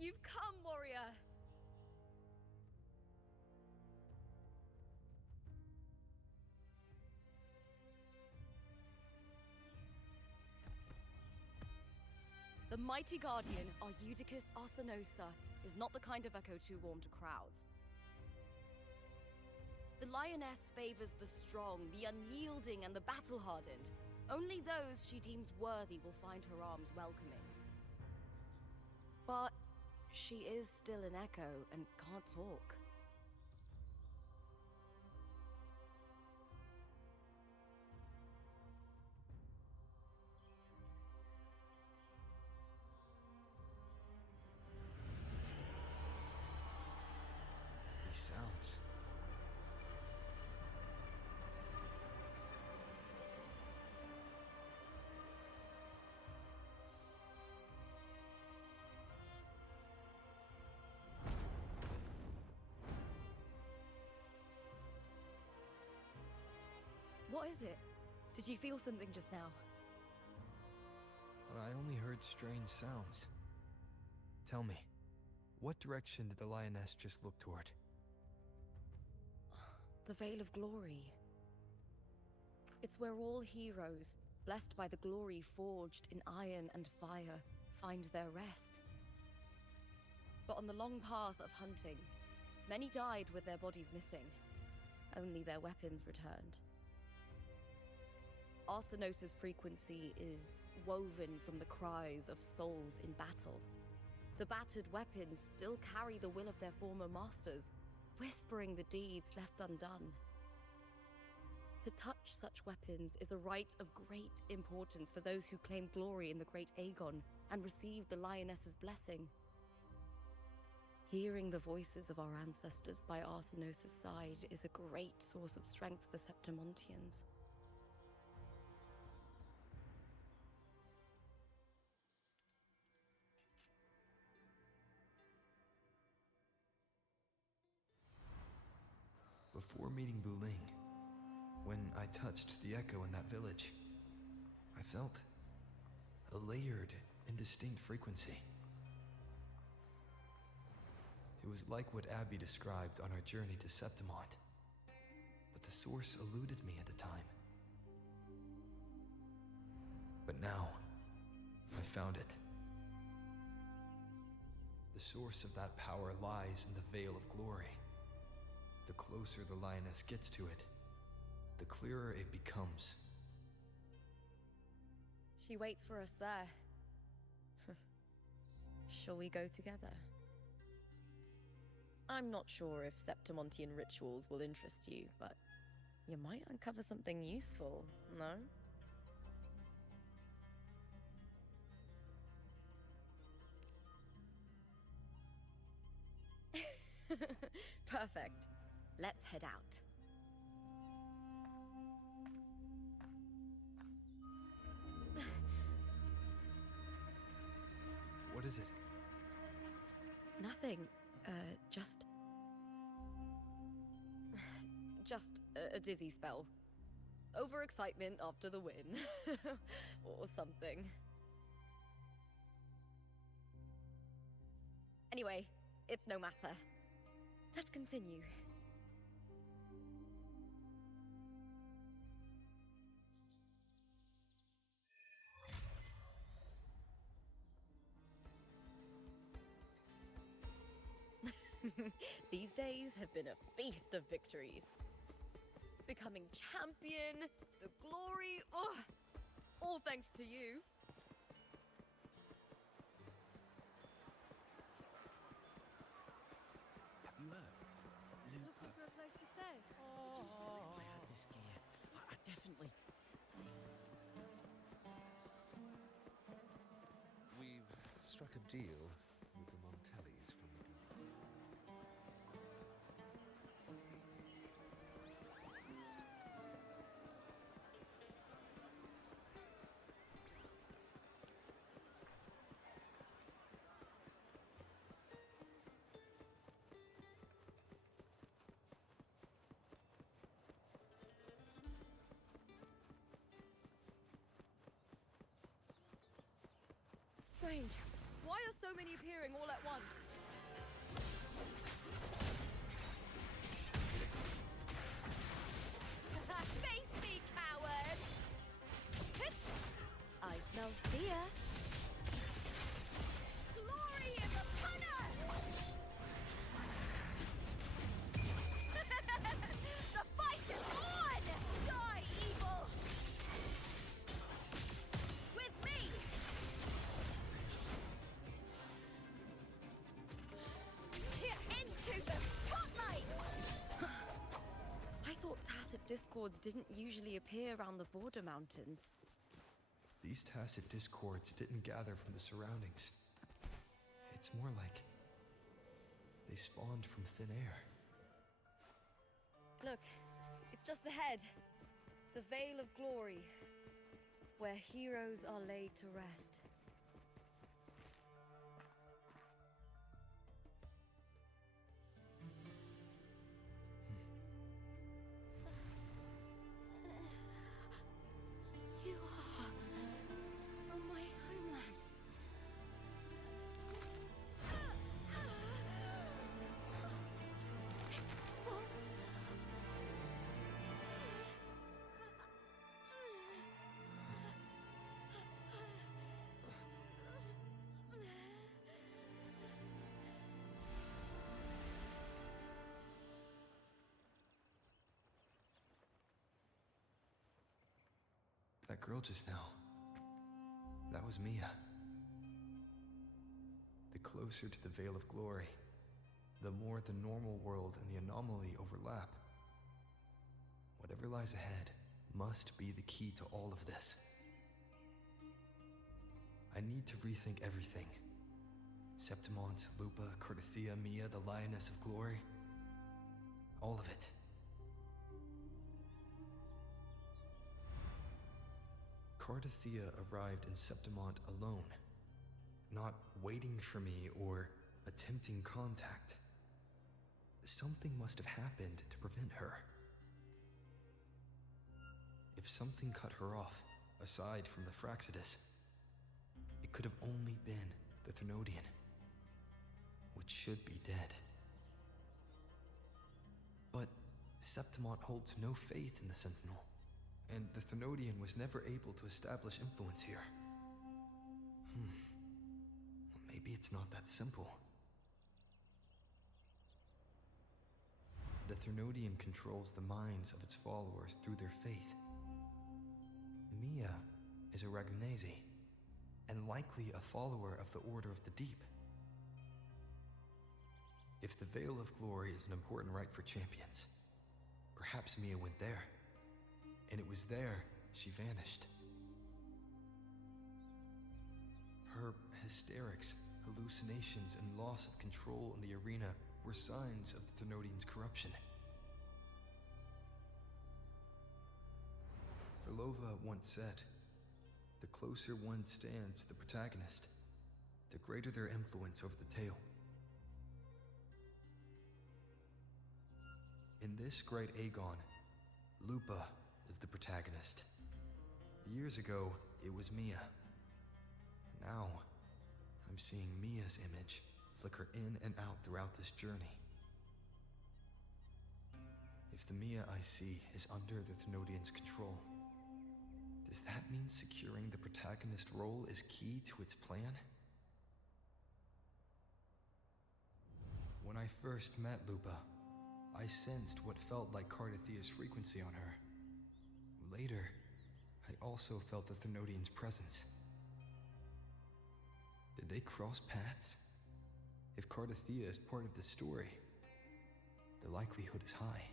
You've come, warrior! The mighty guardian, Arudicus Arsenosa, is not the kind of echo too warm to crowds. The lioness favors the strong, the unyielding, and the battle-hardened. Only those she deems worthy will find her arms welcoming. But she is still an echo and can't talk. These sounds. What is it? Did you feel something just now? I only heard strange sounds. Tell me, what direction did the lioness just look toward? The Veil of Glory. It's where all heroes, blessed by the glory forged in iron and fire, find their rest. But on the long path of hunting, many died with their bodies missing. Only their weapons returned. Arsenosa's frequency is woven from the cries of souls in battle. The battered weapons still carry the will of their former masters, whispering the deeds left undone. To touch such weapons is a rite of great importance for those who claim glory in the great Aegon and receive the lioness's blessing. Hearing the voices of our ancestors by Arsenosa's side is a great source of strength for Septimontians. Before meeting Buling, when I touched the echo in that village, I felt a layered and distinct frequency. It was like what Abby described on our journey to Septimont, but the source eluded me at the time. But now, I found it. The source of that power lies in the Veil of Glory. The closer the lioness gets to it, the clearer it becomes. She waits for us there. Shall we go together? I'm not sure if Septimontian rituals will interest you, but you might uncover something useful, no? Perfect. Let's head out. What is it? Nothing. Just a dizzy spell. Overexcitement after the win. Or something. Anyway, it's no matter. Let's continue. These days have been a feast of victories. Becoming champion, the glory, all thanks to you. Have you heard? Looking for a place to stay? If I had this gear, I definitely... We've struck a deal with the Montellis from the beginning. Strange. Why are so many appearing all at once? Face me, coward! I smell fear. Glory is upon us! The fight is on! Die, evil! With me! Into the spotlight! I thought tacit discords didn't usually appear around the border mountains. These tacit discords didn't gather from the surroundings. It's more like they spawned from thin air. Look, it's just ahead. The Vale of Glory, where heroes are laid to rest. You are from my homeland. That girl just now, that was Mia. The closer to the Vale of Glory, the more the normal world and the anomaly overlap. Whatever lies ahead must be the key to all of this. I need to rethink everything. Septimont, Lupa, Cardathia, Mia, the Lioness of Glory. All of it. Cardathia arrived in Septimont alone, not waiting for me or attempting contact. Something must have happened to prevent her. If something cut her off, aside from the Fraxidus, it could have only been the Thenodian, which should be dead. But Septimont holds no faith in the Sentinel, and the Thenodian was never able to establish influence here. Maybe it's not that simple. The Thenodian controls the minds of its followers through their faith. Mia is a Ragunese, and likely a follower of the Order of the Deep. If the Vale of Glory is an important rite for champions, perhaps Mia went there, and it was there she vanished. Her hysterics, hallucinations, and loss of control in the arena were signs of the Thenodian's corruption. Verlova once said, "The closer one stands to the protagonist, the greater their influence over the tale." In this great Aegon, Lupa is the protagonist. Years ago, it was Mia. Now, I'm seeing Mia's image flicker in and out throughout this journey. If the Mia I see is under the Thenodian's control, does that mean securing the protagonist role is key to its plan? When I first met Lupa, I sensed what felt like Cardathia's frequency on her. Later, I also felt the Thenodian's presence. Did they cross paths? If Cardathia is part of the story, the likelihood is high.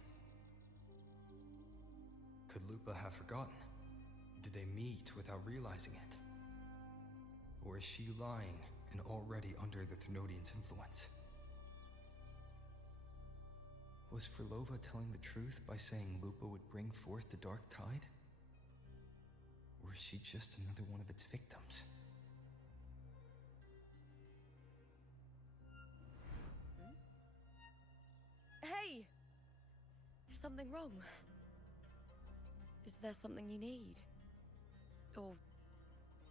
Could Lupa have forgotten? Did they meet without realizing it? Or is she lying and already under the Thenodian's influence? Was Verlova telling the truth by saying Lupa would bring forth the Dark Tide? Or is she just another one of its victims? Hey! Is something wrong? Is there something you need? Or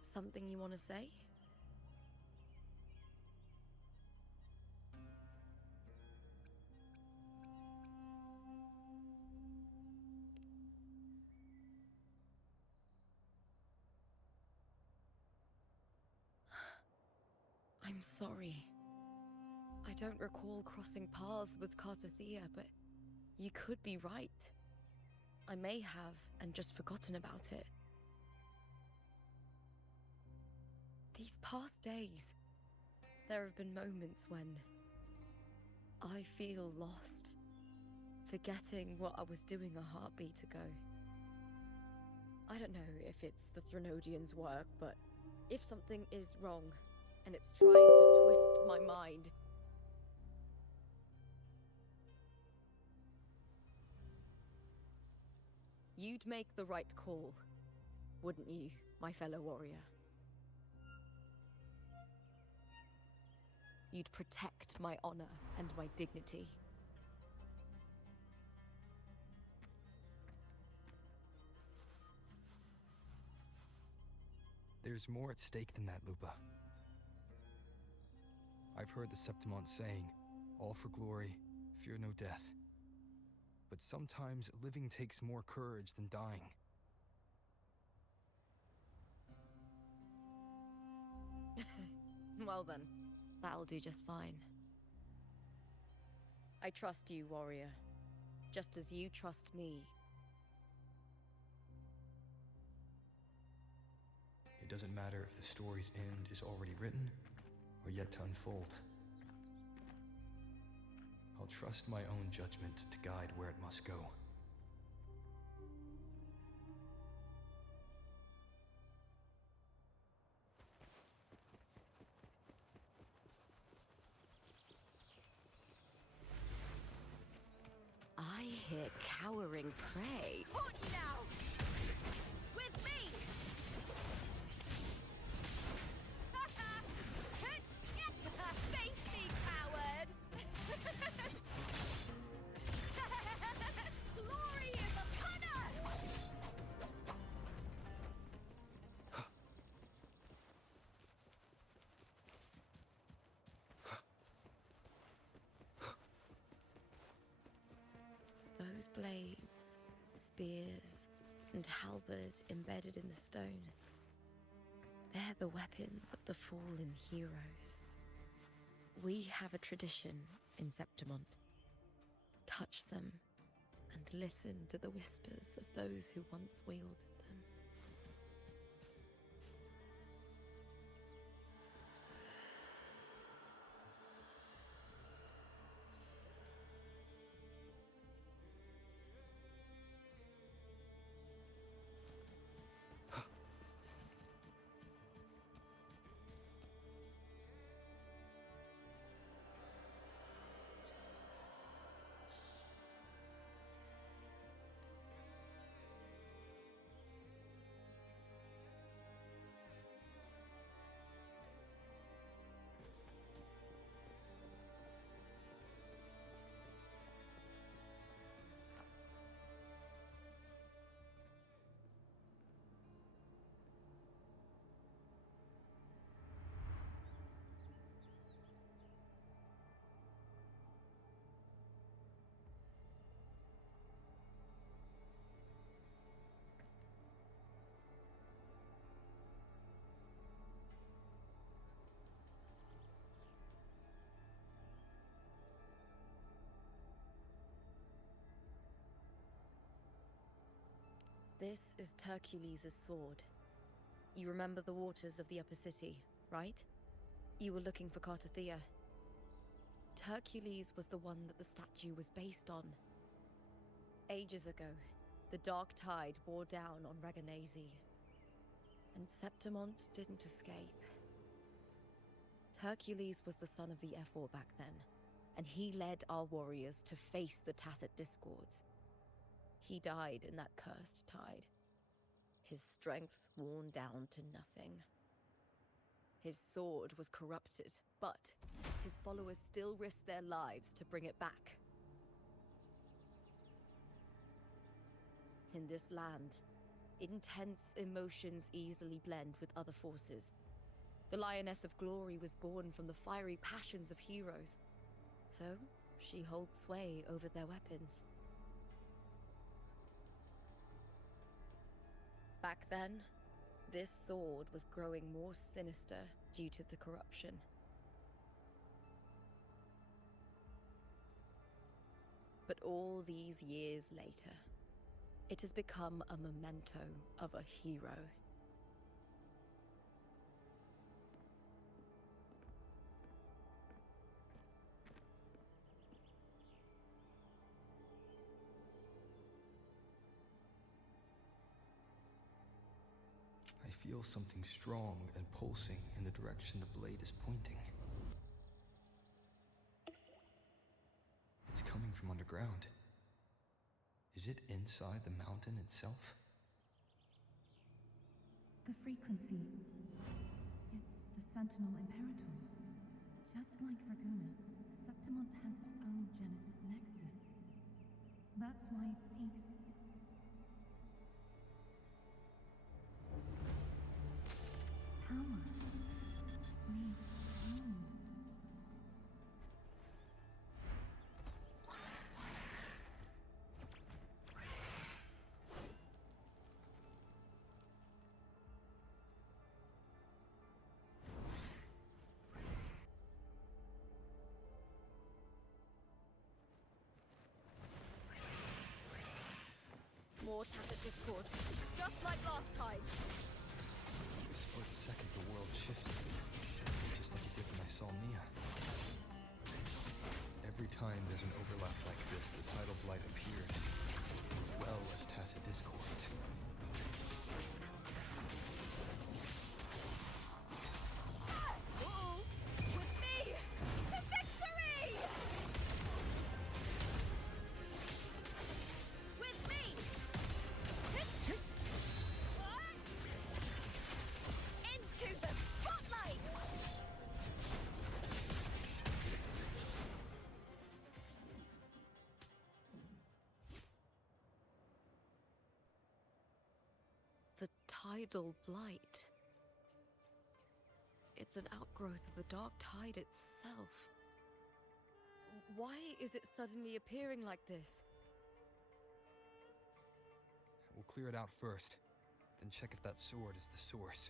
something you want to say? I'm sorry. I don't recall crossing paths with Cartothea, but you could be right. I may have and just forgotten about it. These past days, there have been moments when I feel lost, forgetting what I was doing a heartbeat ago. I don't know if it's the Threnodians' work, but if something is wrong and it's trying to twist my mind, you'd make the right call, wouldn't you, my fellow warrior? You'd protect my honor and my dignity. There's more at stake than that, Lupa. I've heard the Septimont saying, all for glory, fear no death. But sometimes living takes more courage than dying. Well then, that'll do just fine. I trust you, warrior, just as you trust me. It doesn't matter if the story's end is already written or yet to unfold. I'll trust my own judgment to guide where it must go. I hear cowering prey. What now? With me! Face me, coward! Glory is upon us! Those blades, spears, and halberd embedded in the stone. They're the weapons of the fallen heroes. We have a tradition in Septimont. Touch them and listen to the whispers of those who once wielded them. This is Hercules' sword. You remember the waters of the upper city, right? You were looking for Cartothea. Hercules was the one that the statue was based on. Ages ago, the dark tide bore down on Renacita, and Septimont didn't escape. Hercules was the son of the Ephor back then, and he led our warriors to face the Tacit Discords. He died in that cursed tide, his strength worn down to nothing. His sword was corrupted, but his followers still risked their lives to bring it back. In this land, intense emotions easily blend with other forces. The Lioness of Glory was born from the fiery passions of heroes, so she holds sway over their weapons. Back then, this sword was growing more sinister due to the corruption. But all these years later, it has become a memento of a hero. I feel something strong and pulsing in the direction the blade is pointing. It's coming from underground. Is it inside the mountain itself? The frequency. It's the Sentinel Imperator. Just like Raguna, Septimont has its own Genesis Nexus. That's why it seeks... power. Needs home. More tacit discord, just like last time. For a split second, the world shifted, just like it did when I saw Mia. Every time there's an overlap like this, the tidal blight appears, as well as tacit discords. Uh-oh! With me! To victory! With me! Into the spotlight! The tidal blight. It's an outgrowth of the dark tide itself. Why is it suddenly appearing like this? We'll clear it out first, then check if that sword is the source.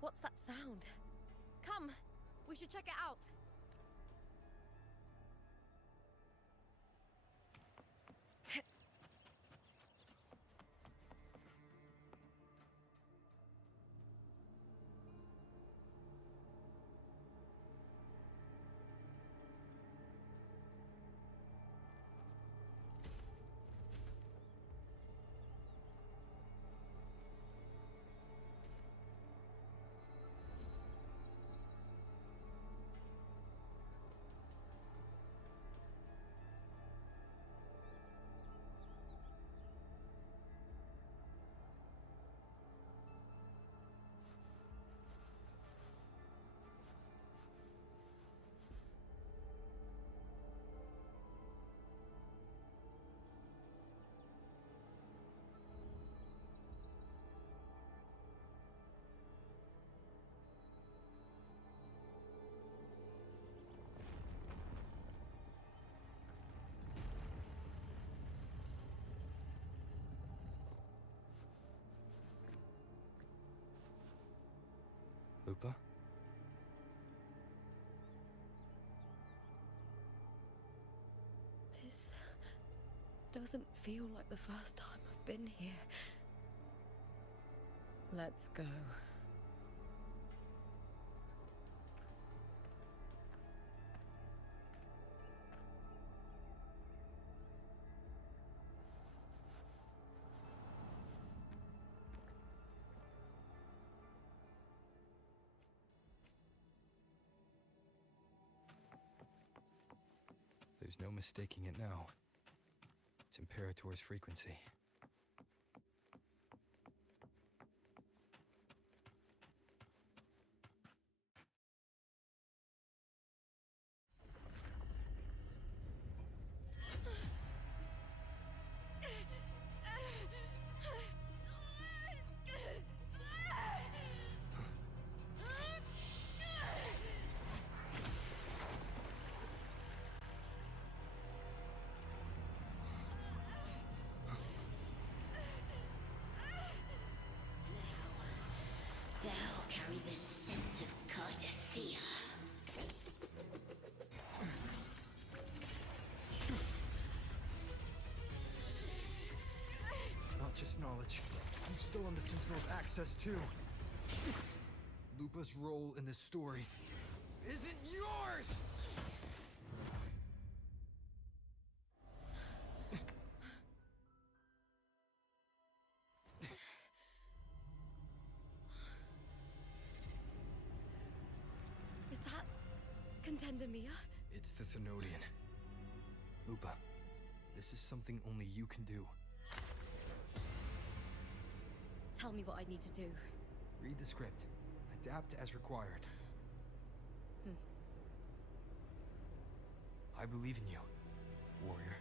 What's that sound? Come, we should check it out. Lupa? This doesn't feel like the first time I've been here. Let's go. There's no mistaking it now. It's Imperator's frequency. Thou carry the scent of Cardathia. Not just knowledge. You've stolen the Sentinel's access too. Lupa's role in this story isn't yours! Is that Contender Mia? It's the Thenodian. Lupa, this is something only you can do. Tell me what I need to do. Read the script. Adapt as required. I believe in you, warrior.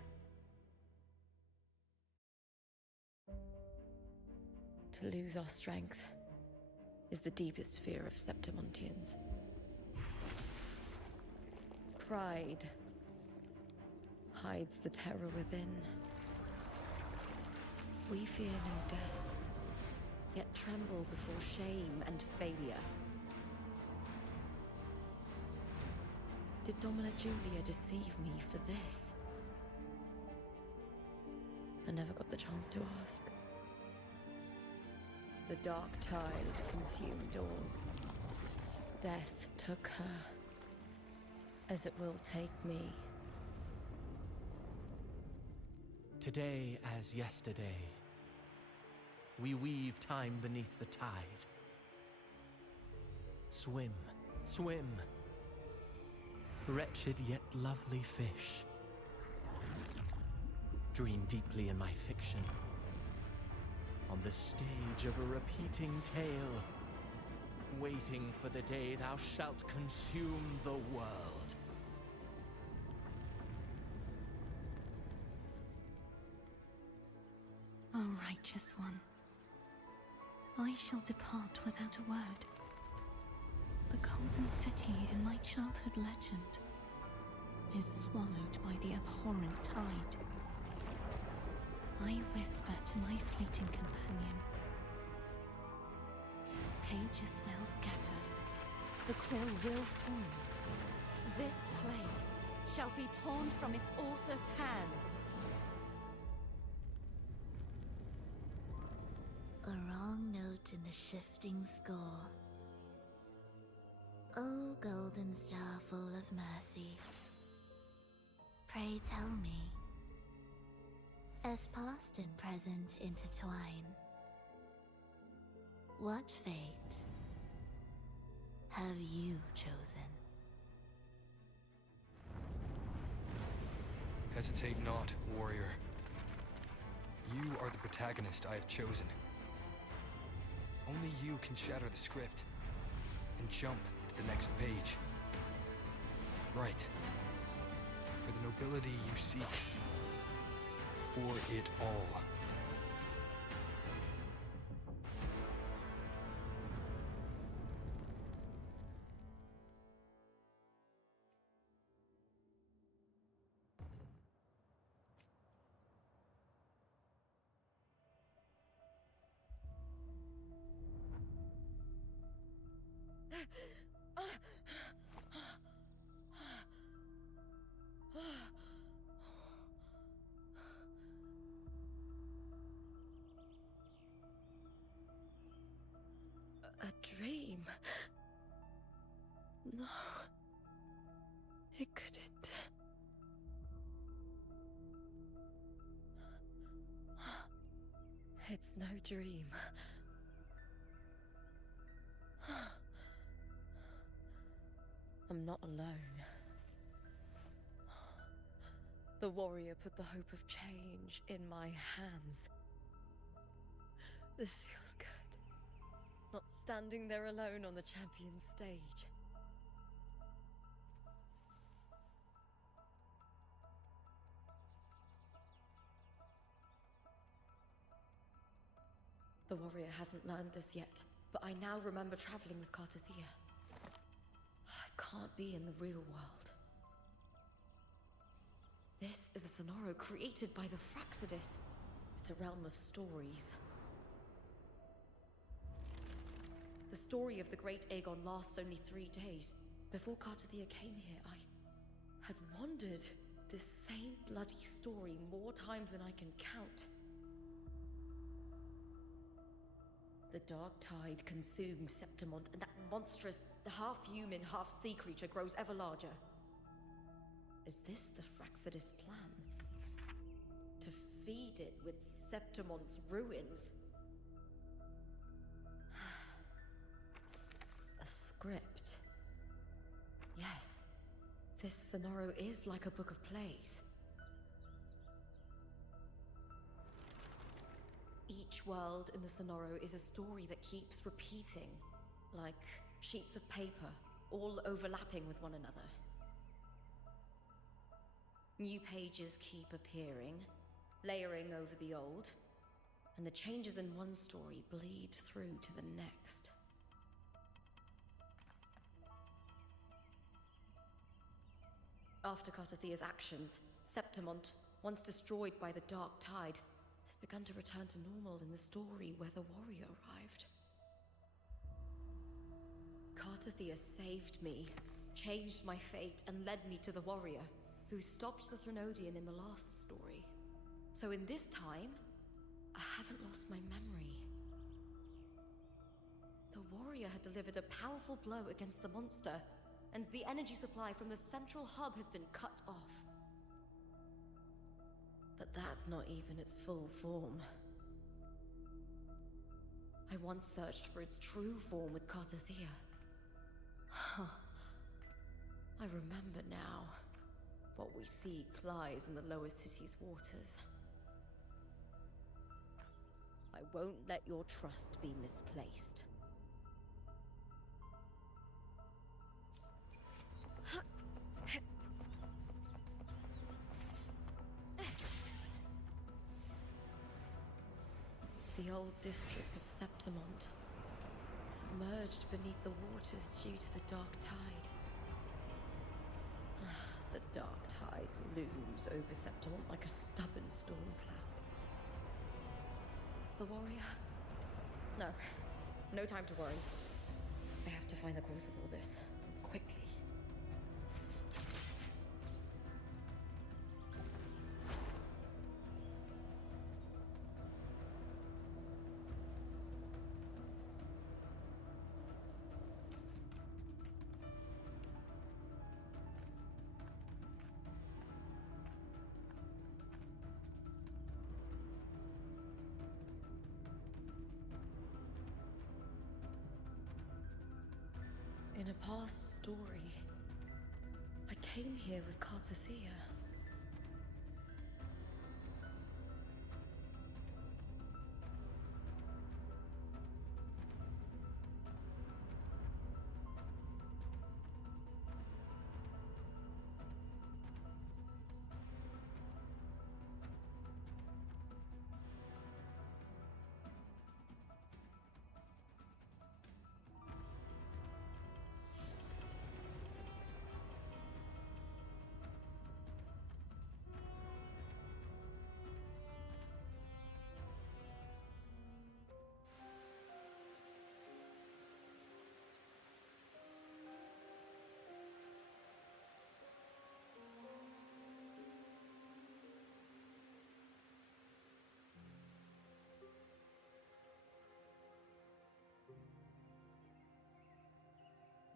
To lose our strength is the deepest fear of Septimontians. Pride hides the terror within. We fear no death, yet tremble before shame and failure. Did Domina Julia deceive me for this? I never got the chance to ask. The dark tide consumed all. Death took her, as it will take me. Today as yesterday, we weave time beneath the tide. Swim, swim, wretched yet lovely fish. Dream deeply in my fiction, on the stage of a repeating tale, waiting for the day thou shalt consume the world. O righteous one, I shall depart without a word. The golden city in my childhood legend is swallowed by the abhorrent tide. I whisper to my fleeting companion. Pages will scatter. The quill will form. This play shall be torn from its author's hands. A wrong note in the shifting score. O golden star full of mercy, pray tell me, as past and present intertwine, what fate have you chosen? Hesitate not, warrior. You are the protagonist I have chosen. Only you can shatter the script and jump to the next page. Right. For the nobility you seek. For it all. No. It couldn't. It's no dream. I'm not alone. The warrior put the hope of change in my hands. This feels good. Not standing there alone on the champion's stage. The warrior hasn't learned this yet, but I now remember traveling with Cartathea. I can't be in the real world. This is a Sonoro created by the Fraxidus. It's a realm of stories. The story of the Great Aegon lasts only 3 days. Before Cartathea came here, I had wandered this same bloody story more times than I can count. The Dark Tide consumes Septimont, and that monstrous, half-human, half-sea creature grows ever larger. Is this the Fraxidus' plan? To feed it with Septimont's ruins? A script. Yes, this Sonoro is like a book of plays. Each world in the Sonoro is a story that keeps repeating, like sheets of paper, all overlapping with one another. New pages keep appearing, layering over the old, and the changes in one story bleed through to the next. After Cartathea's actions, Septimont, once destroyed by the Dark Tide, has begun to return to normal in the story where the warrior arrived. Cartathea saved me, changed my fate, and led me to the warrior, who stopped the Threnodian in the last story. So in this time, I haven't lost my memory. The warrior had delivered a powerful blow against the monster, and the energy supply from the central hub has been cut off. But that's not even its full form. I once searched for its true form with Cartathea. I remember now. What we seek lies in the lower city's waters. I won't let your trust be misplaced. The old district of Septimont, submerged beneath the waters due to the Dark Tide. The Dark Tide looms over Septimont like a stubborn storm cloud. Is the warrior? No. No time to worry. I have to find the cause of all this, and quickly. In a past story, I came here with Cartathea.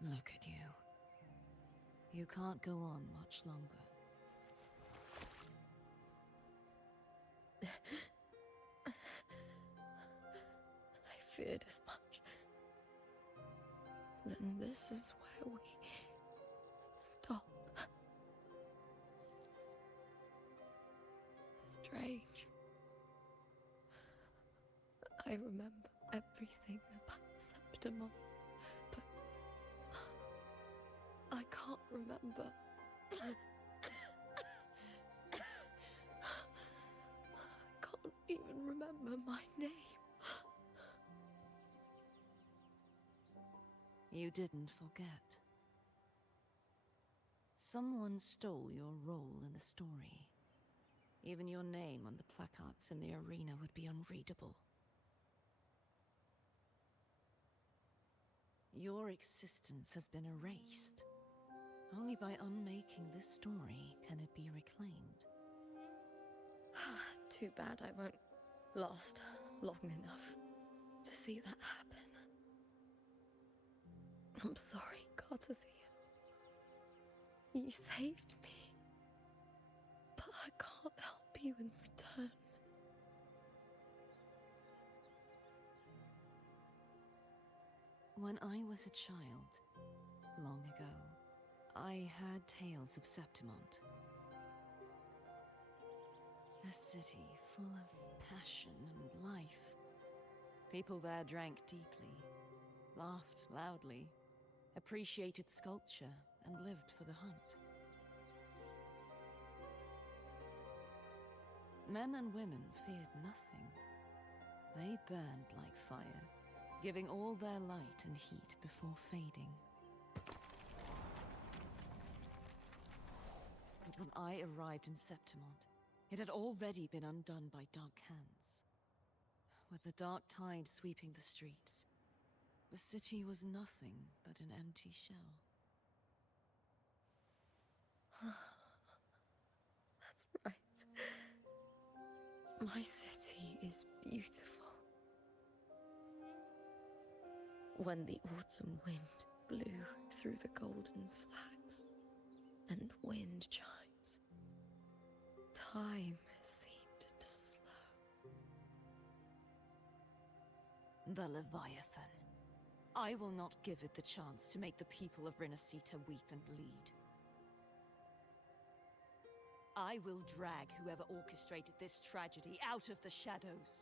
Look at you. You can't go on much longer. I feared as much. Then this is where we stop. Strange. I remember everything about Septimon, but I can't remember. I can't even remember my name. You didn't forget. Someone stole your role in the story. Even your name on the placards in the arena would be unreadable. Your existence has been erased. Only by unmaking this story can it be reclaimed. Too bad I won't last long enough to see that happen. I'm sorry, Cartathea. You saved me, but I can't help you in return. When I was a child, long ago, I had tales of Septimont. A city full of passion and life. People there drank deeply, laughed loudly, appreciated sculpture, and lived for the hunt. Men and women feared nothing. They burned like fire, giving all their light and heat before fading. But when I arrived in Septimont, it had already been undone by dark hands. With the dark tide sweeping the streets, the city was nothing but an empty shell. That's right. My city is beautiful. When the autumn wind blew through the golden flags and wind chimes, time seemed to slow. The Leviathan. I will not give it the chance to make the people of Renacita weep and bleed. I will drag whoever orchestrated this tragedy out of the shadows.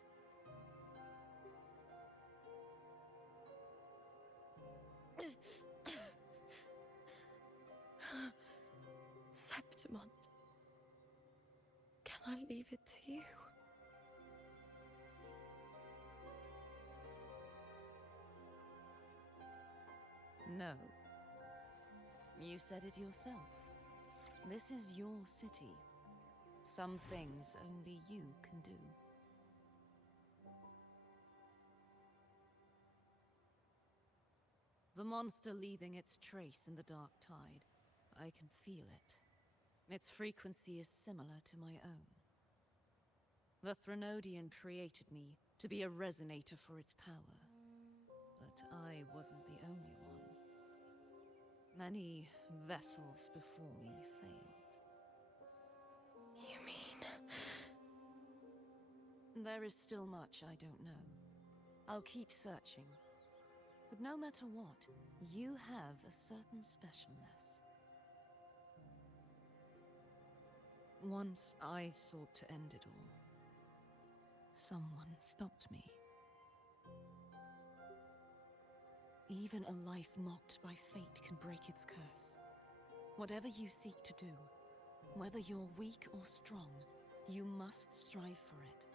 Septimont, can I leave it to you? No. You said it yourself. This is your city. Some things only you can do. The monster leaving its trace in the dark tide. I can feel it. Its frequency is similar to my own. The Threnodian created me to be a resonator for its power. But I wasn't the only one. Many vessels before me failed. You mean... There is still much I don't know. I'll keep searching. But no matter what, you have a certain specialness. Once I sought to end it all. Someone stopped me. Even a life mocked by fate can break its curse. Whatever you seek to do, whether you're weak or strong, you must strive for it.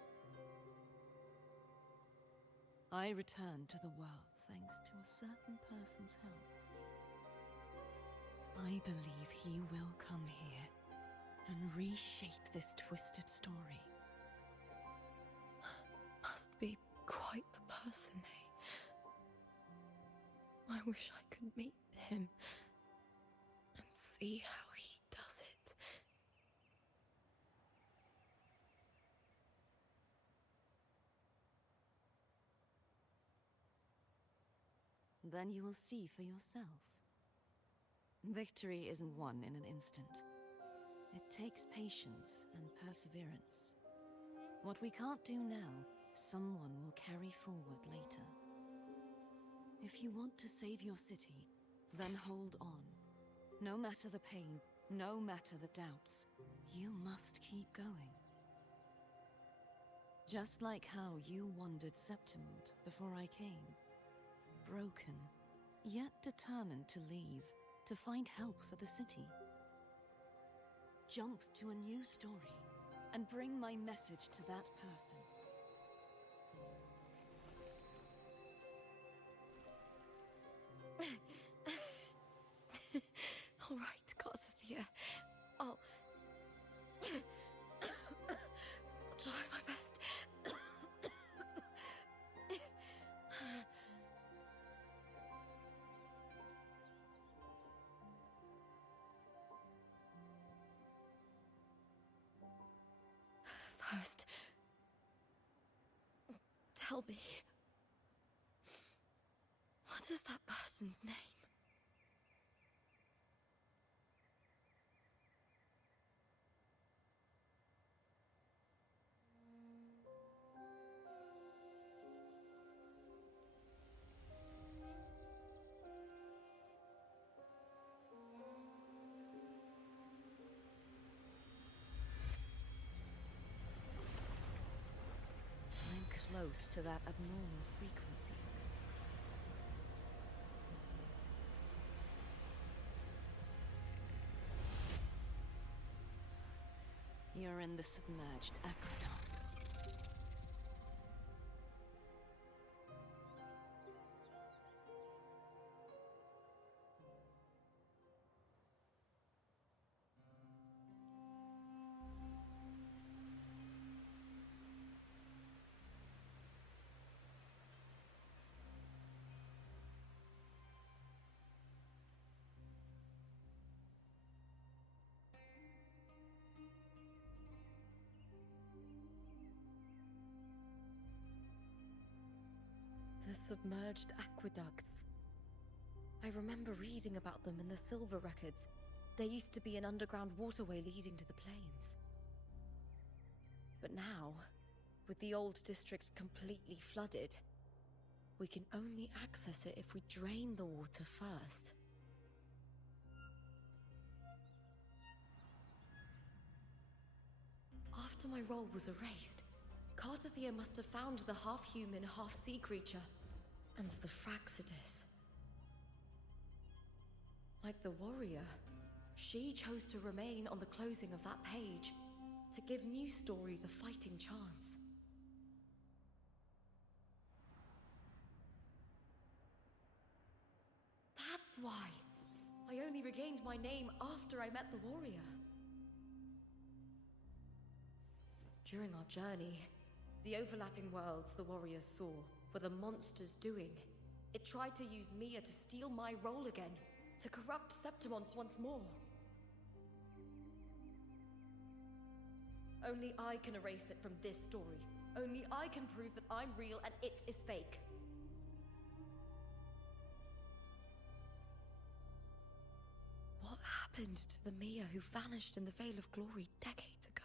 I returned to the world thanks to a certain person's help. I believe he will come here and reshape this twisted story. Must be quite the person, eh? I wish I could meet him and see how he does it. Then you will see for yourself. Victory isn't won in an instant. It takes patience and perseverance. What we can't do now, someone will carry forward later. If you want to save your city, then hold on. No matter the pain, no matter the doubts, you must keep going. Just like how you wandered Septimont before I came. Broken, yet determined to leave, to find help for the city. Jump to a new story, and bring my message to that person. All right, Garcia. I'll try my best. First, tell me, what is that person's name? I'm close to that abnormal frequency. You're in the submerged aqueducts. The submerged aqueducts. I remember reading about them in the Silver records. There used to be an underground waterway leading to the plains. But now, with the old district completely flooded, we can only access it if we drain the water first. After my role was erased, Cartathea must have found the half-human, half-sea creature, and the Fraxidus. Like the warrior, she chose to remain on the closing of that page, to give new stories a fighting chance. That's why I only regained my name after I met the warrior. During our journey, the overlapping worlds the warriors saw were the monsters doing. It tried to use Mia to steal my role again, to corrupt Septimont once more. Only I can erase it from this story. Only I can prove that I'm real and it is fake. What happened to the Mia who vanished in the Veil of Glory decades ago?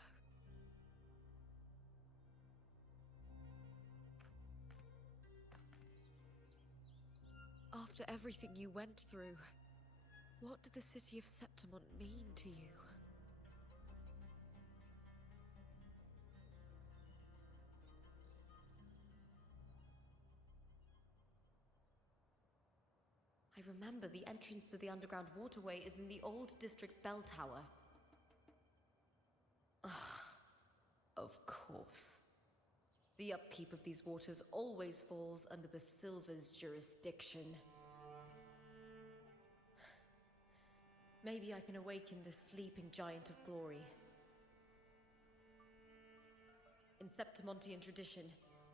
After everything you went through, what did the city of Septimont mean to you? I remember the entrance to the underground waterway is in the old district's bell tower. Ah, of course. The upkeep of these waters always falls under the Silver's jurisdiction. Maybe I can awaken the sleeping giant of glory. In Septimontian tradition,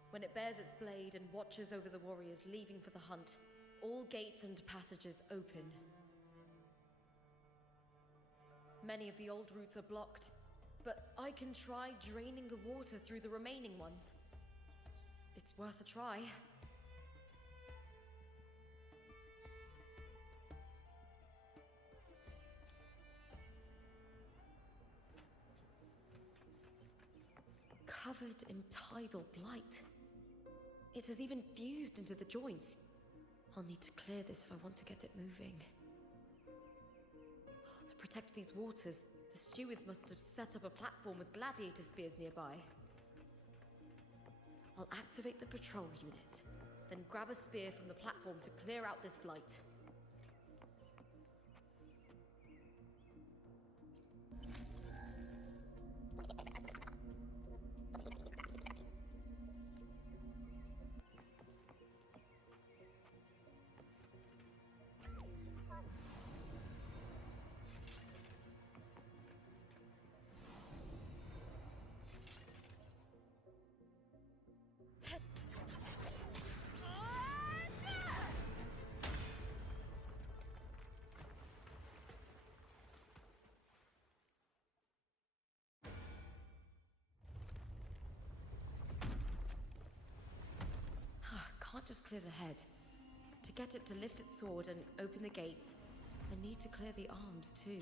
when it bears its blade and watches over the warriors leaving for the hunt, all gates and passages open. Many of the old routes are blocked, but I can try draining the water through the remaining ones. It's worth a try. covered in tidal blight. It has even fused into the joints. I'll need to clear this if I want to get it moving. To protect these waters, the stewards must have set up a platform with gladiator spears nearby. I'll activate the patrol unit, then grab a spear from the platform to clear out this blight. Can't just clear the head. To get it to lift its sword and open the gates, I need to clear the arms too.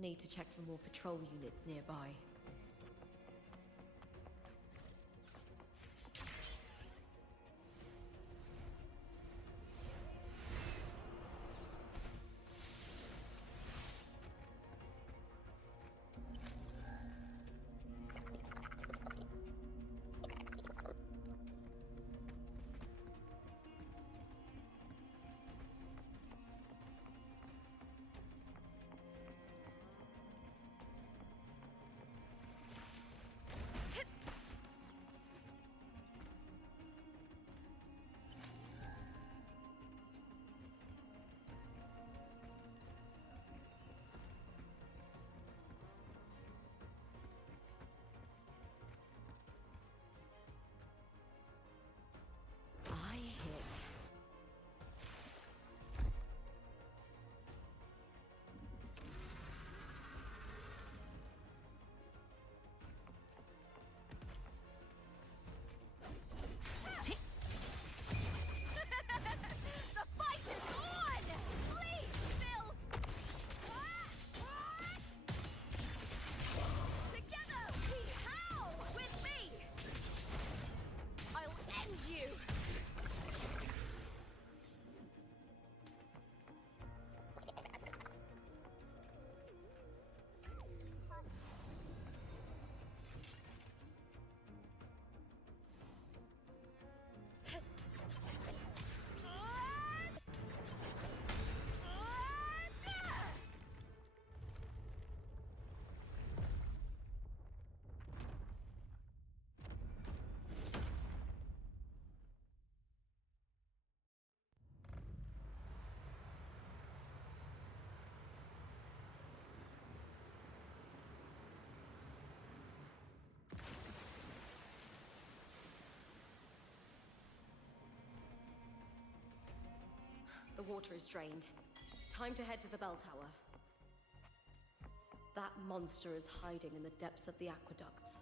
Need to check for more patrol units nearby. The water is drained. Time to head to the bell tower. That monster is hiding in the depths of the aqueducts.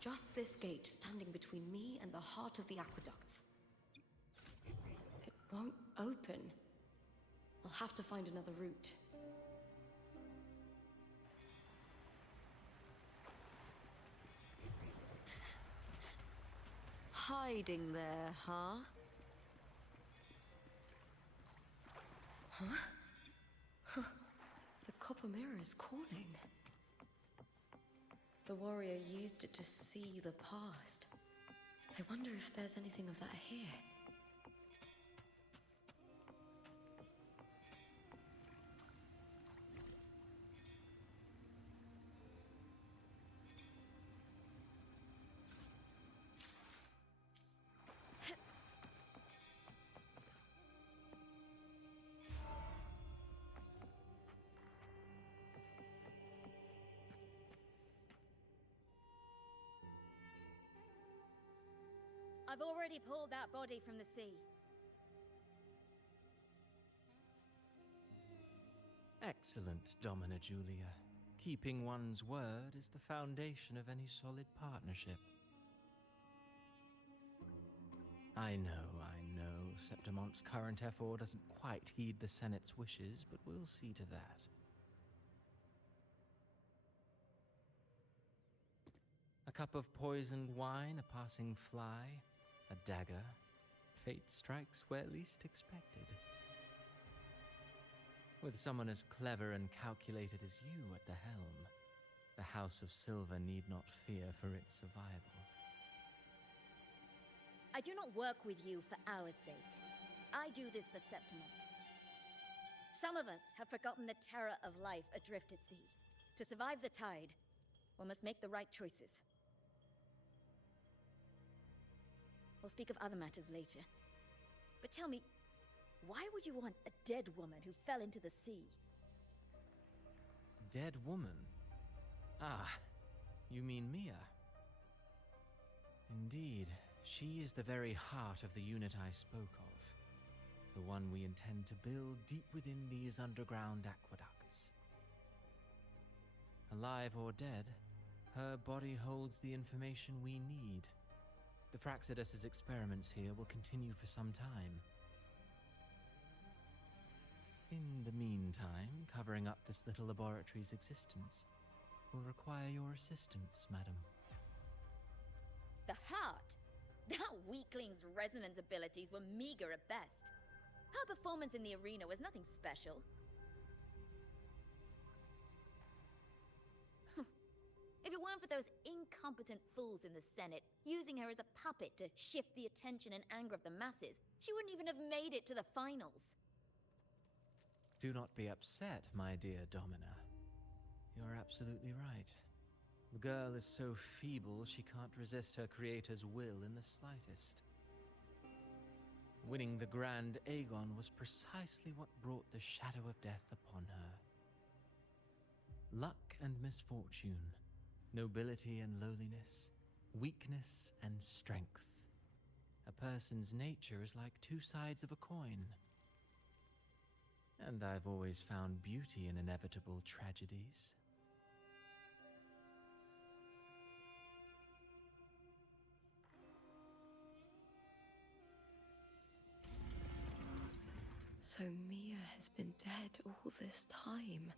Just this gate standing between me and the heart of the aqueducts. It won't open. I'll have to find another route. Hiding there, huh? Huh? The copper mirror is calling. The warrior used it to see the past. I wonder if there's anything of that here. I've already pulled that body from the sea. Excellent, Domina Julia. Keeping one's word is the foundation of any solid partnership. I know, Septimonte's current effort doesn't quite heed the Senate's wishes, but we'll see to that. A cup of poisoned wine, a passing fly, a dagger. Fate strikes where least expected. With someone as clever and calculated as you at the helm, the House of Silver need not fear for its survival. I do not work with you for our sake. I do this for Septimont. Some of us have forgotten the terror of life adrift at sea. To survive the tide, one must make the right choices. We'll speak of other matters later. But tell me, why would you want a dead woman who fell into the sea? Dead woman? Ah, you mean Mia? Indeed, she is the very heart of the unit I spoke of. The one we intend to build deep within these underground aqueducts. Alive or dead, her body holds the information we need. The Fraxidus's experiments here will continue for some time. In the meantime, covering up this little laboratory's existence will require your assistance, madam. The heart? That weakling's resonance abilities were meager at best. Her performance in the arena was nothing special. If it weren't for those incompetent fools in the Senate using her as a puppet to shift the attention and anger of the masses, she wouldn't even have made it to the finals. Do not be upset, my dear Domina. You're absolutely right. The girl is so feeble she can't resist her creator's will in the slightest. Winning the Grand Aegon was precisely what brought the shadow of death upon her. Luck and misfortune, nobility and lowliness, weakness and strength. A person's nature is like two sides of a coin. And I've always found beauty in inevitable tragedies. So Mia has been dead all this time.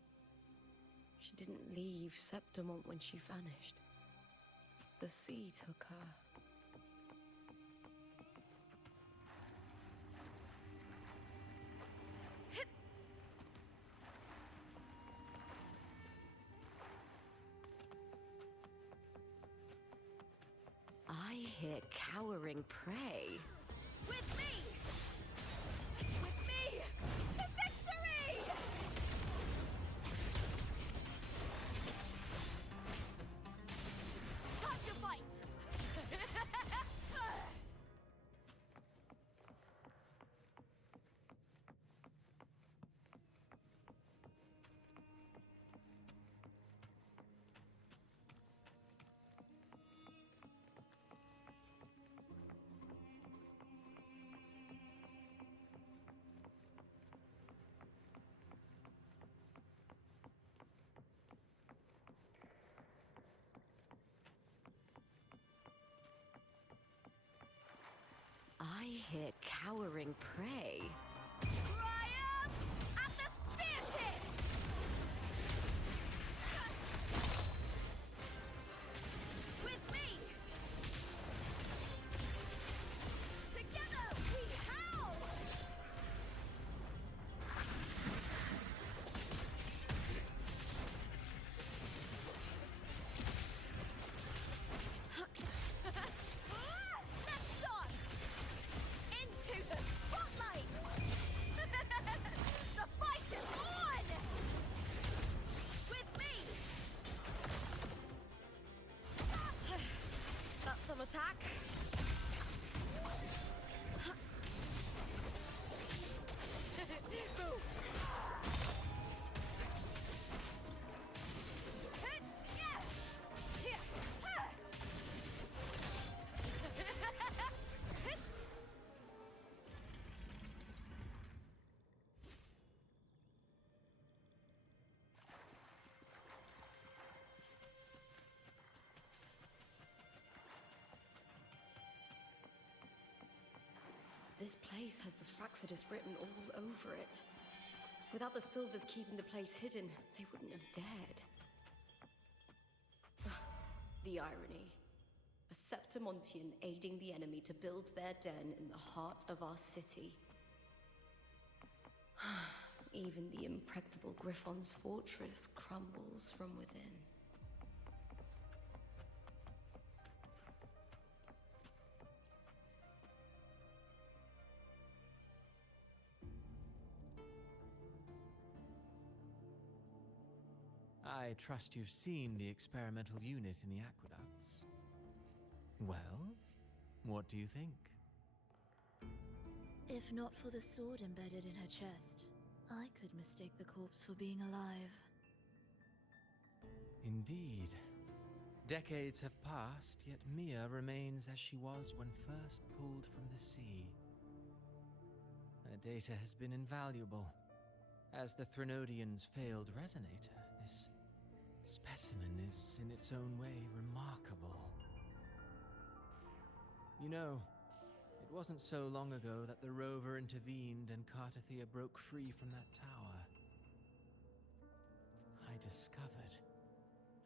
She didn't leave Septimont when she vanished. The sea took her. I hear cowering prey. With me! With me! To victory! Time to fight! I hear cowering prey. Triumph at the spear tip! With me! Together we howl! Let's start! Into the spotlight! The fight is on! With me! That's some attack. Boom! This place has the Fraxidus written all over it. Without the Silvers keeping the place hidden, they wouldn't have dared. The irony. A Septimontian aiding the enemy to build their den in the heart of our city. Even the impregnable Griffon's fortress crumbles from within. I trust you've seen the experimental unit in the aqueducts. Well, what do you think? If not for the sword embedded in her chest, I could mistake the corpse for being alive. Indeed. Decades have passed, yet Mia remains as she was when first pulled from the sea. Her data has been invaluable. As the Threnodian's failed resonator, this specimen is, in its own way, remarkable. You know, it wasn't so long ago that the Rover intervened and Cartathea broke free from that tower. I discovered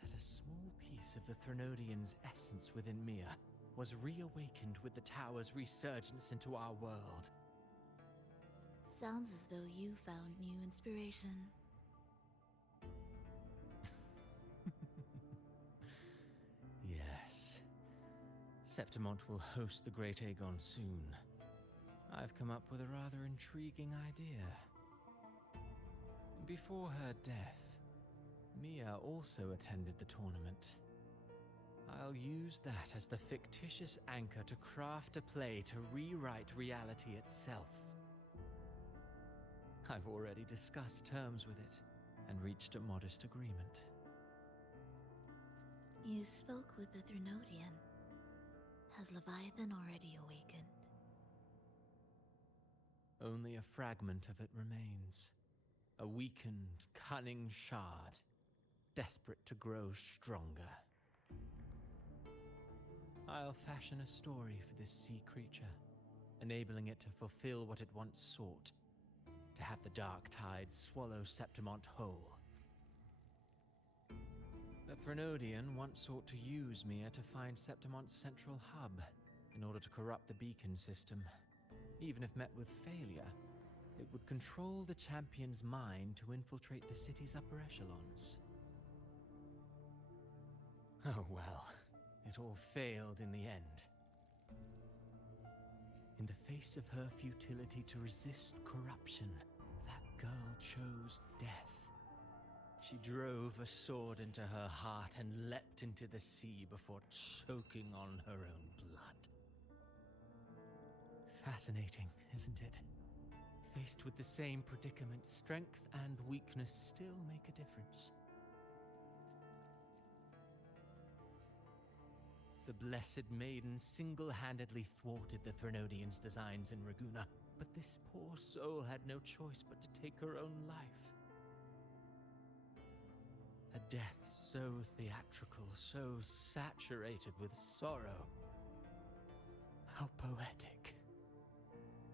that a small piece of the Threnodian's essence within Mia was reawakened with the tower's resurgence into our world. Sounds as though you found new inspiration. Yes. Septimont will host the Great Aegon soon. I've come up with a rather intriguing idea. Before her death, Mia also attended the tournament. I'll use that as the fictitious anchor to craft a play to rewrite reality itself. I've already discussed terms with it and reached a modest agreement. You spoke with the Threnodian. Has Leviathan already awakened? Only a fragment of it remains. A weakened, cunning shard, desperate to grow stronger. I'll fashion a story for this sea creature, enabling it to fulfill what it once sought. to have the dark tide swallow Septimont whole. The Threnodian once sought to use Mia to find Septimont's central hub in order to corrupt the beacon system. Even if met with failure, it would control the champion's mind to infiltrate the city's upper echelons. Oh well, it all failed in the end. In the face of her futility to resist corruption, that girl chose death. She drove a sword into her heart and leapt into the sea before choking on her own blood. Fascinating, isn't it? Faced with the same predicament, strength and weakness still make a difference. The Blessed Maiden single-handedly thwarted the Threnodians' designs in Raguna, but this poor soul had no choice but to take her own life. A death so theatrical, so saturated with sorrow. How poetic.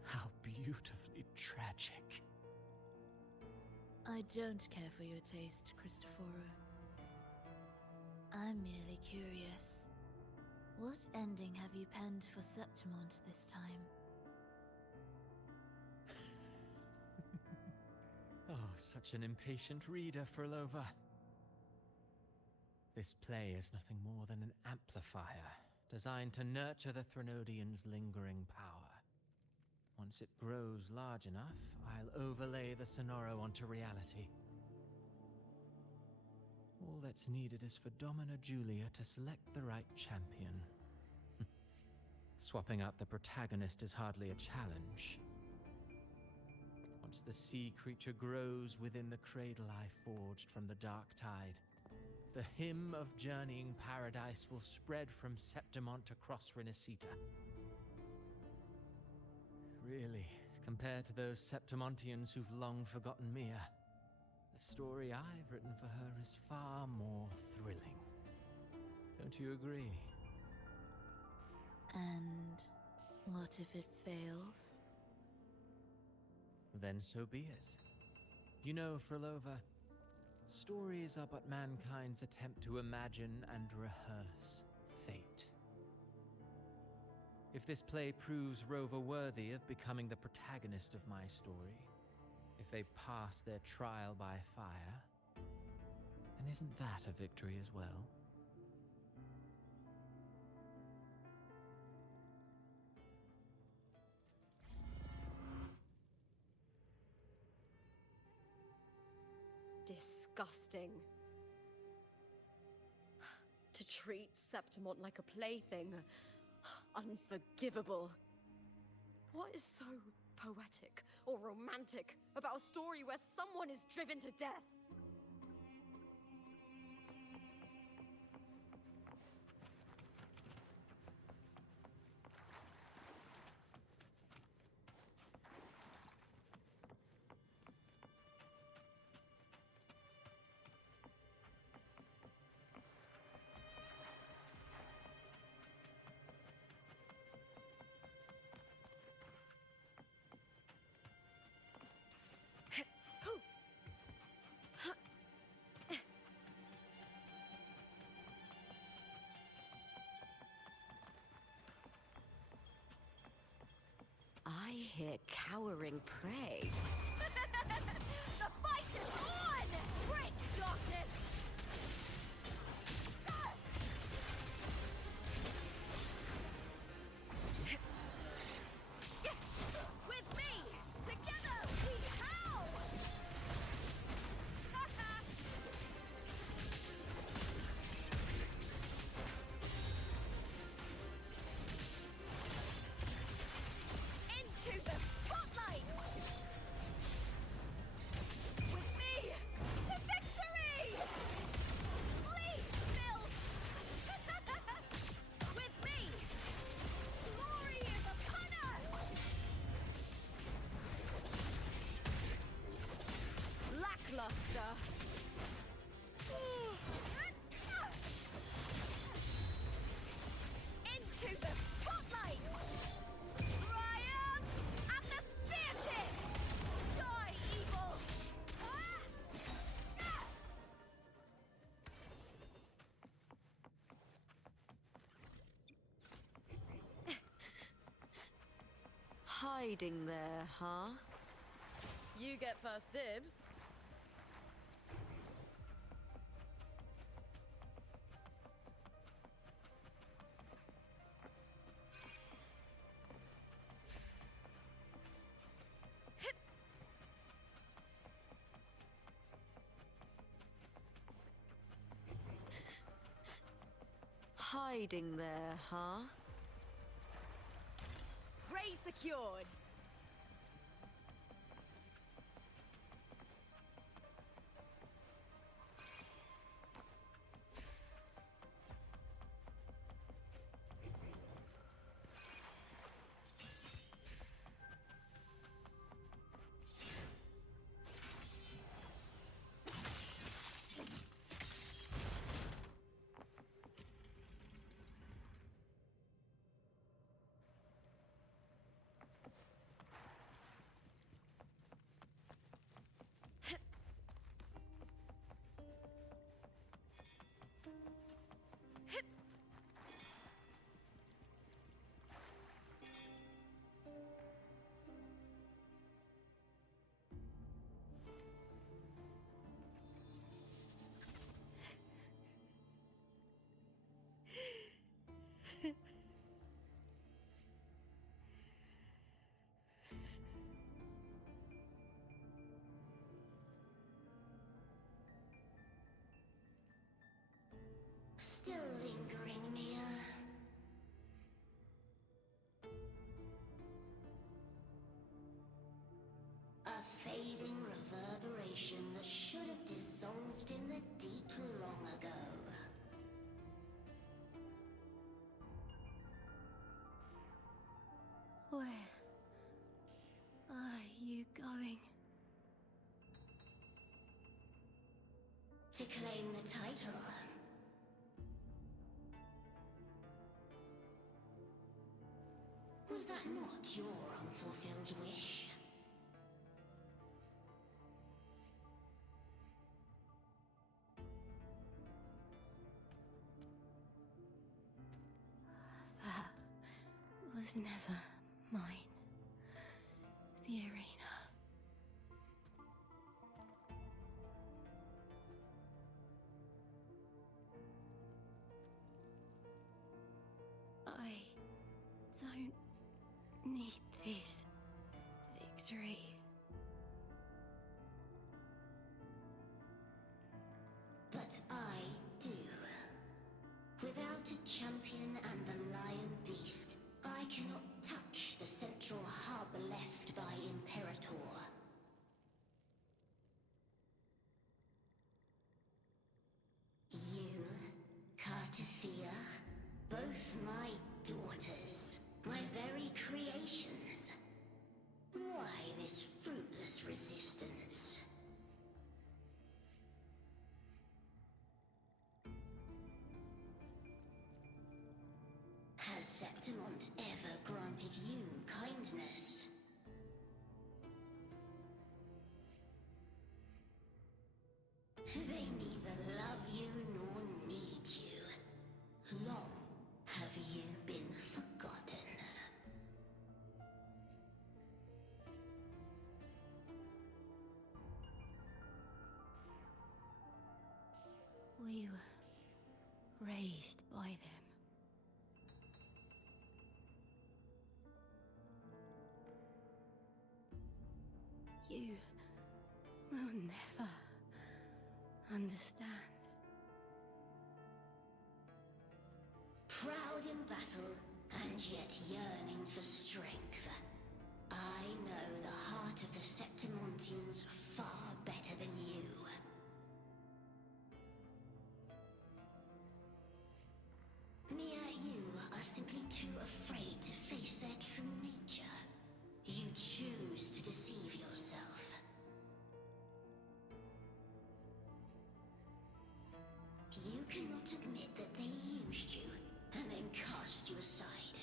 How beautifully tragic. I don't care for your taste, Cristoforo. I'm merely curious. What ending have you penned for Septimont this time? Oh, such an impatient reader, Frolova. This play is nothing more than an amplifier, designed to nurture the Threnodian's lingering power. Once it grows large enough, I'll overlay the Sonoro onto reality. All that's needed is for Domina Julia to select the right champion. Swapping out the protagonist is hardly a challenge. Once the sea creature grows within the cradle I forged from the dark tide, the hymn of journeying paradise will spread from Septimont across Renacita. Really, compared to those Septimontians who've long forgotten Mia, the story I've written for her is far more thrilling. Don't you agree? And what if it fails? Then so be it. You know, Frolova, stories are but mankind's attempt to imagine and rehearse fate. If this play proves Rover worthy of becoming the protagonist of my story, if they pass their trial by fire, then isn't that a victory as well? Disgusting. To treat Septimont like a plaything. Unforgivable. What is so poetic or romantic about a story where someone is driven to death? I hear cowering prey. The fight is on! Break, darkness! With me! Together we howl! Into the spotlight! With me to victory! Bleed, Bill! With me, glory is upon us! Lackluster! Into the spotlight! Triumph at the spear tip! Die Hiding there, huh? You get first dibs. Hiding there, huh? Prey secured! Still lingering, Mia. A fading reverberation that should have dissolved in the deep long ago. Where are you going? To claim the title. Was that not your unfulfilled wish? That was never mine. The arena. I don't need this victory. But I do. Without a champion and the lion beast, I cannot touch the central hub left by Imperator. You, Cartithia, both my daughters, my very creations. Why this fruitless resistance? Has Septimont ever granted you kindness? They neither love you nor need you. Long have you been forgotten. We were raised by them. You will never understand. Proud in battle, and yet yearning for strength. I know the heart of the Septimontians far better than you. Mia, you are simply too afraid to face their true nature. You choose to deceive yourself. You cannot admit that they used you, and then cast you aside.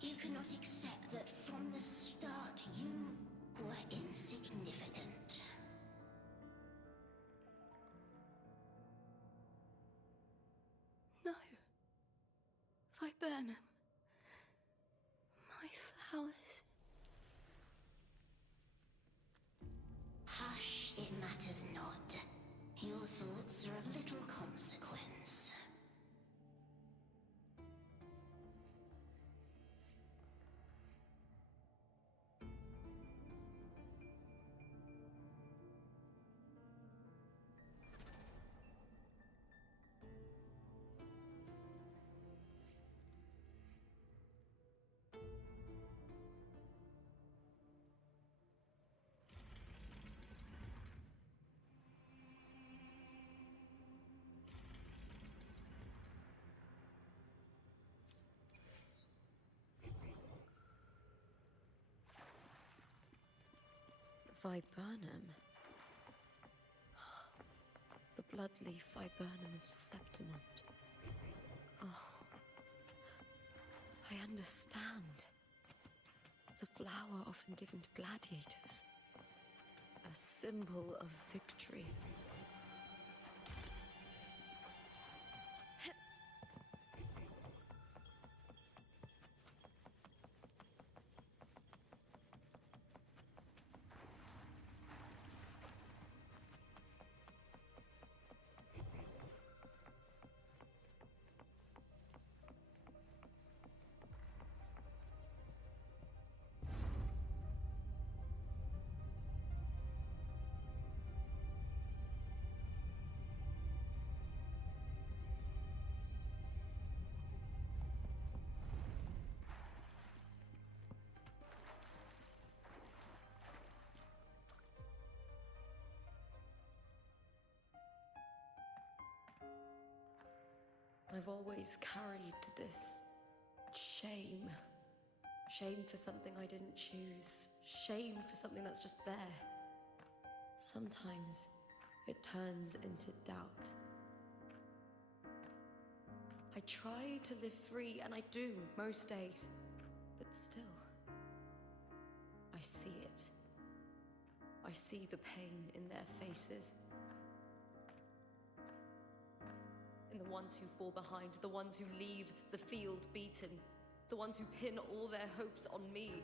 You cannot accept that from the start you were insignificant. No. Viburnum. My flowers. Viburnum. The bloodleaf viburnum of Septimont. Oh, I understand. It's a flower often given to gladiators. A symbol of victory. I've always carried this shame. Shame for something I didn't choose. Shame for something that's just there. Sometimes it turns into doubt. I try to live free, and I do most days. But still, I see it. I see the pain in their faces. In the ones who fall behind, the ones who leave the field beaten, the ones who pin all their hopes on me.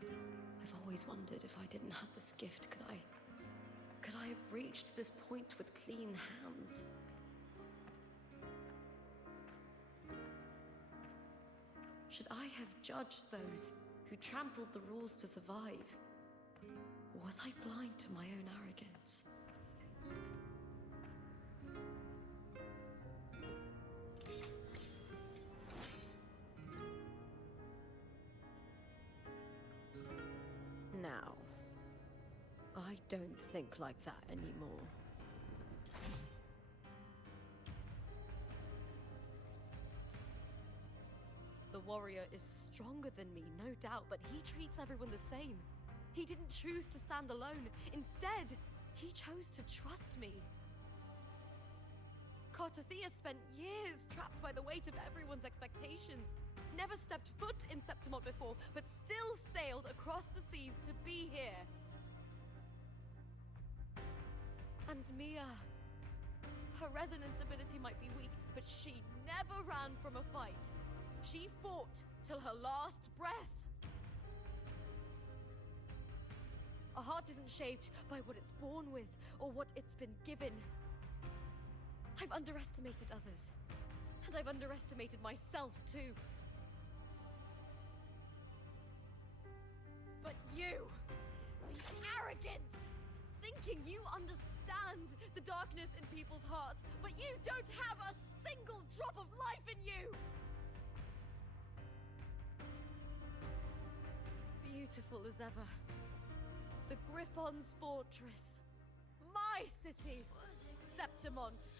I've always wondered if I didn't have this gift, could I have reached this point with clean hands? Should I have judged those who trampled the rules to survive? Or was I blind to my own arrogance? Now, I don't think like that anymore. The warrior is stronger than me, no doubt, but he treats everyone the same. He didn't choose to stand alone. Instead, he chose to trust me. Cartothea spent years trapped by the weight of everyone's expectations. Never stepped foot in Septimont before, but still sailed across the seas to be here. And Mia, her resonance ability might be weak, but she never ran from a fight. She fought till her last breath. A heart isn't shaped by what it's born with or what it's been given. I've underestimated others, and I've underestimated myself too. But you, the arrogance, thinking you understand the darkness in people's hearts, but you don't have a single drop of life in you! Beautiful as ever. The Griffon's fortress. My city, Septimont.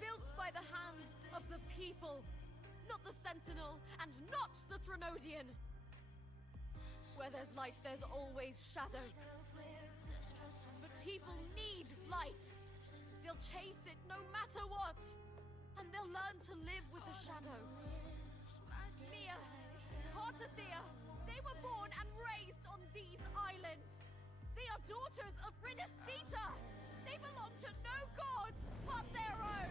Built by the hands of the people, not the Sentinel and not the Threnodian. Where there's light, there's always shadow. But people need light. They'll chase it no matter what. And they'll learn to live with the shadow. Mia, Cartothea, they were born and raised on these islands. They are daughters of Renacita. They belong to no gods but their own.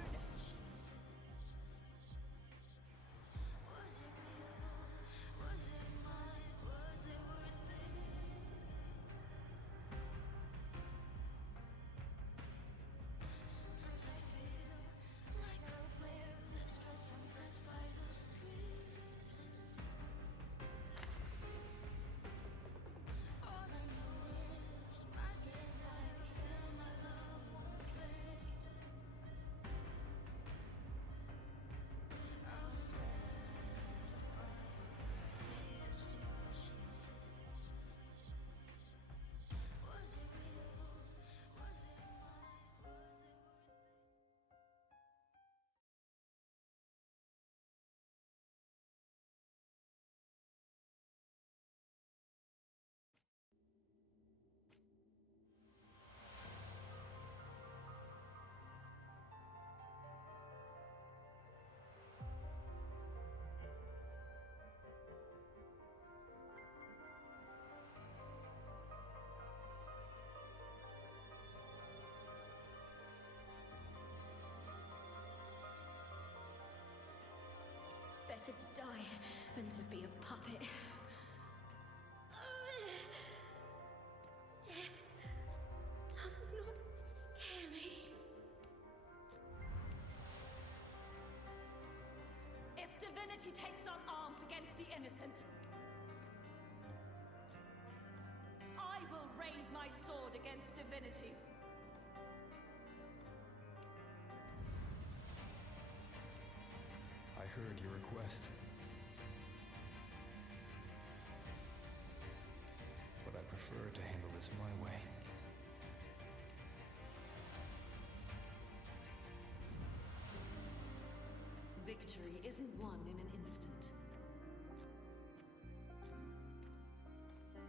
better to die than to be a puppet. Death does not scare me. If Divinity takes up arms against the innocent, I will raise my sword against Divinity. I heard your request. But I prefer to handle this my way. Victory isn't won in an instant.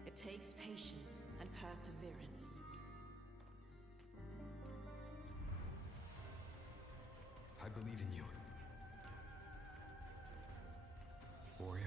It takes patience and perseverance. I believe in you. Warrior.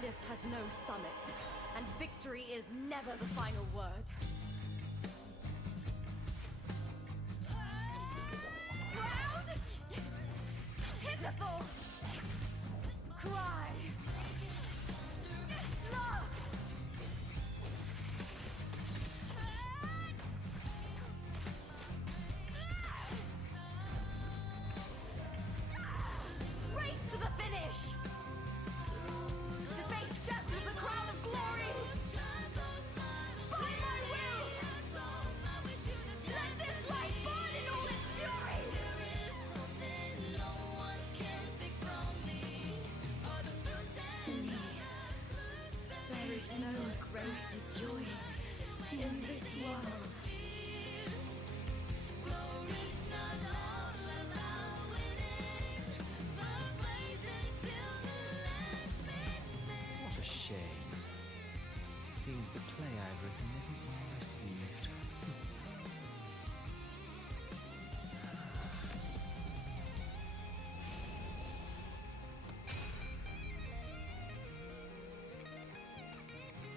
Greatness has no summit, and victory is never the final word. Proud! Pitiful! Cry! Love! Race to the finish! To face death with the crown of glory! By my will! Let this light burn in all its fury! To me, there is no greater joy in this world. What a shame. Seems the play I've written isn't well received.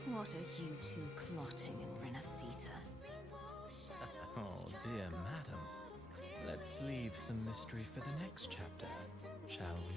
What are you two plotting in Renacita? Oh, dear madam. Let's leave some mystery for the next chapter, shall we?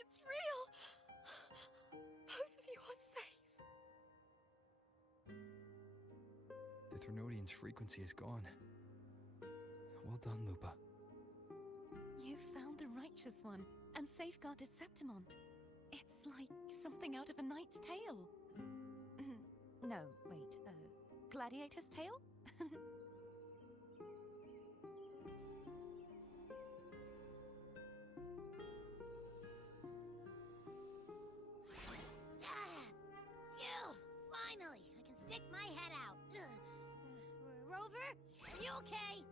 It's real! Both of you are safe. The Threnodian's frequency is gone. Well done, Lupa. You found the righteous one and safeguarded Septimont. It's like something out of a knight's tale. No, wait, gladiator's tale? Phew! Finally, I can stick my head out. Rover, are you okay?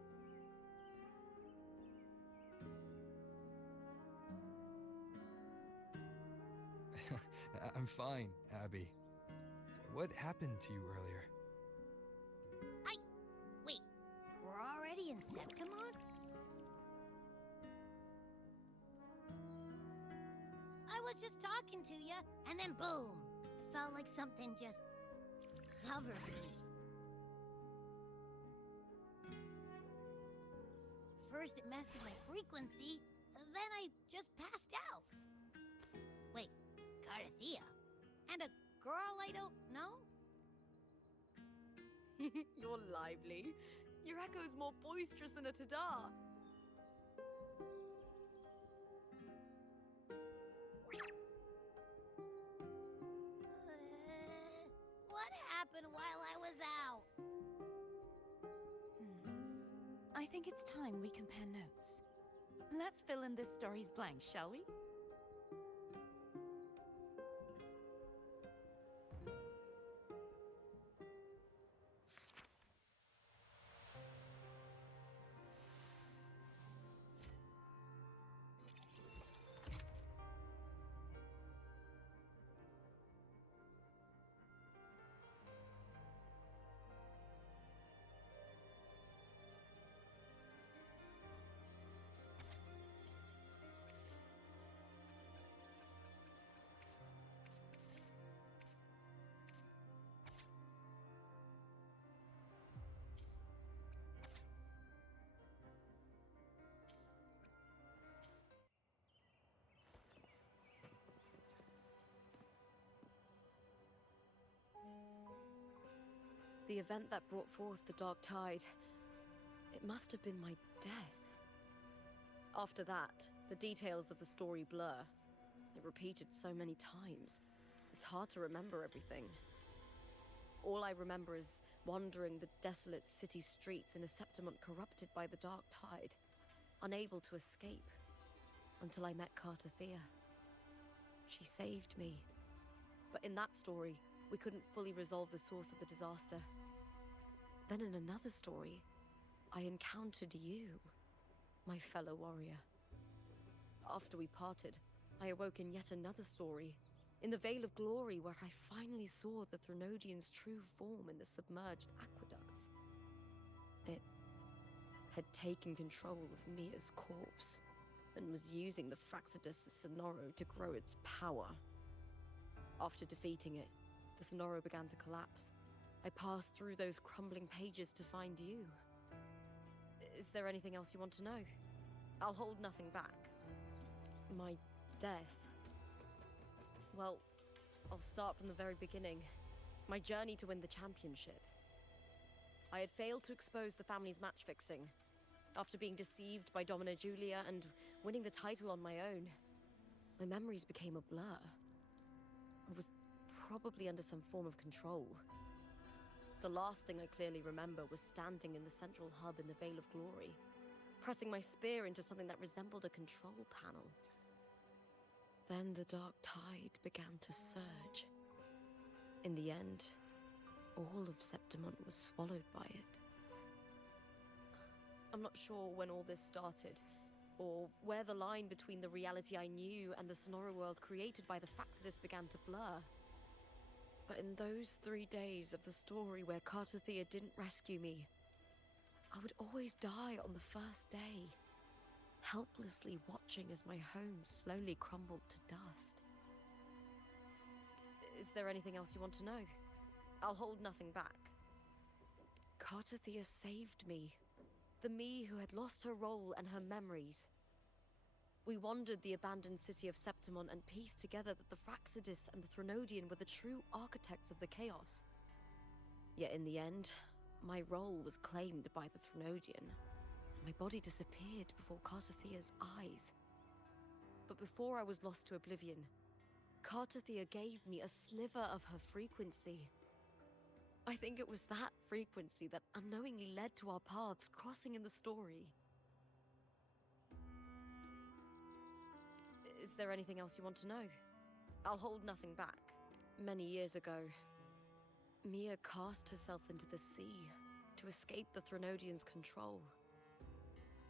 I'm fine, Abby. What happened to you earlier? Wait, we're already in Septimont? I was just talking to you, and then boom! It felt like something just covered me. First it messed with my frequency, then I just passed out. Wait, Carthea? And a girl I don't know? You're lively. Your echo's more boisterous than a Tadar. What happened while I was out? I think it's time we compare notes. Let's fill in this story's blanks, shall we? The event that brought forth the Dark Tide. It must have been my death. After that, the details of the story blur. It repeated so many times. It's hard to remember everything. All I remember is wandering the desolate city streets in a Septimont corrupted by the Dark Tide, unable to escape, until I met Cartathea. She saved me. But in that story, we couldn't fully resolve the source of the disaster. Then in another story, I encountered you, my fellow warrior. After we parted, I awoke in yet another story, in the Vale of Glory, where I finally saw the Threnodian's true form in the submerged aqueducts. It had taken control of Mia's corpse, and was using the Fraxidus' Sonoro to grow its power. After defeating it, the Sonoro began to collapse. I passed through those crumbling pages to find you. Is there anything else you want to know? I'll hold nothing back. My death. Well, I'll start from the very beginning. My journey to win the championship. I had failed to expose the family's match-fixing. After being deceived by Domina Julia and winning the title on my own, my memories became a blur. I was probably under some form of control. The last thing I clearly remember was standing in the central hub in the Vale of Glory, pressing my spear into something that resembled a control panel. Then the Dark Tide began to surge. In the end, all of Septimont was swallowed by it. I'm not sure when all this started, or where the line between the reality I knew and the Sonoro world created by the Fraxidus began to blur. But in those 3 days of the story where Cartathea didn't rescue me, I would always die on the first day, helplessly watching as my home slowly crumbled to dust. Is there anything else you want to know? I'll hold nothing back. Cartathea saved me. The me who had lost her role and her memories. We wandered the abandoned city of Septimont and pieced together that the Fraxidus and the Threnodian were the true architects of the chaos. Yet in the end, my role was claimed by the Threnodian. My body disappeared before Cartathea's eyes. But before I was lost to oblivion, Cartathea gave me a sliver of her frequency. I think it was that frequency that unknowingly led to our paths crossing in the story. Is there anything else you want to know? I'll hold nothing back. Many years ago, Mia cast herself into the sea to escape the Threnodian's control.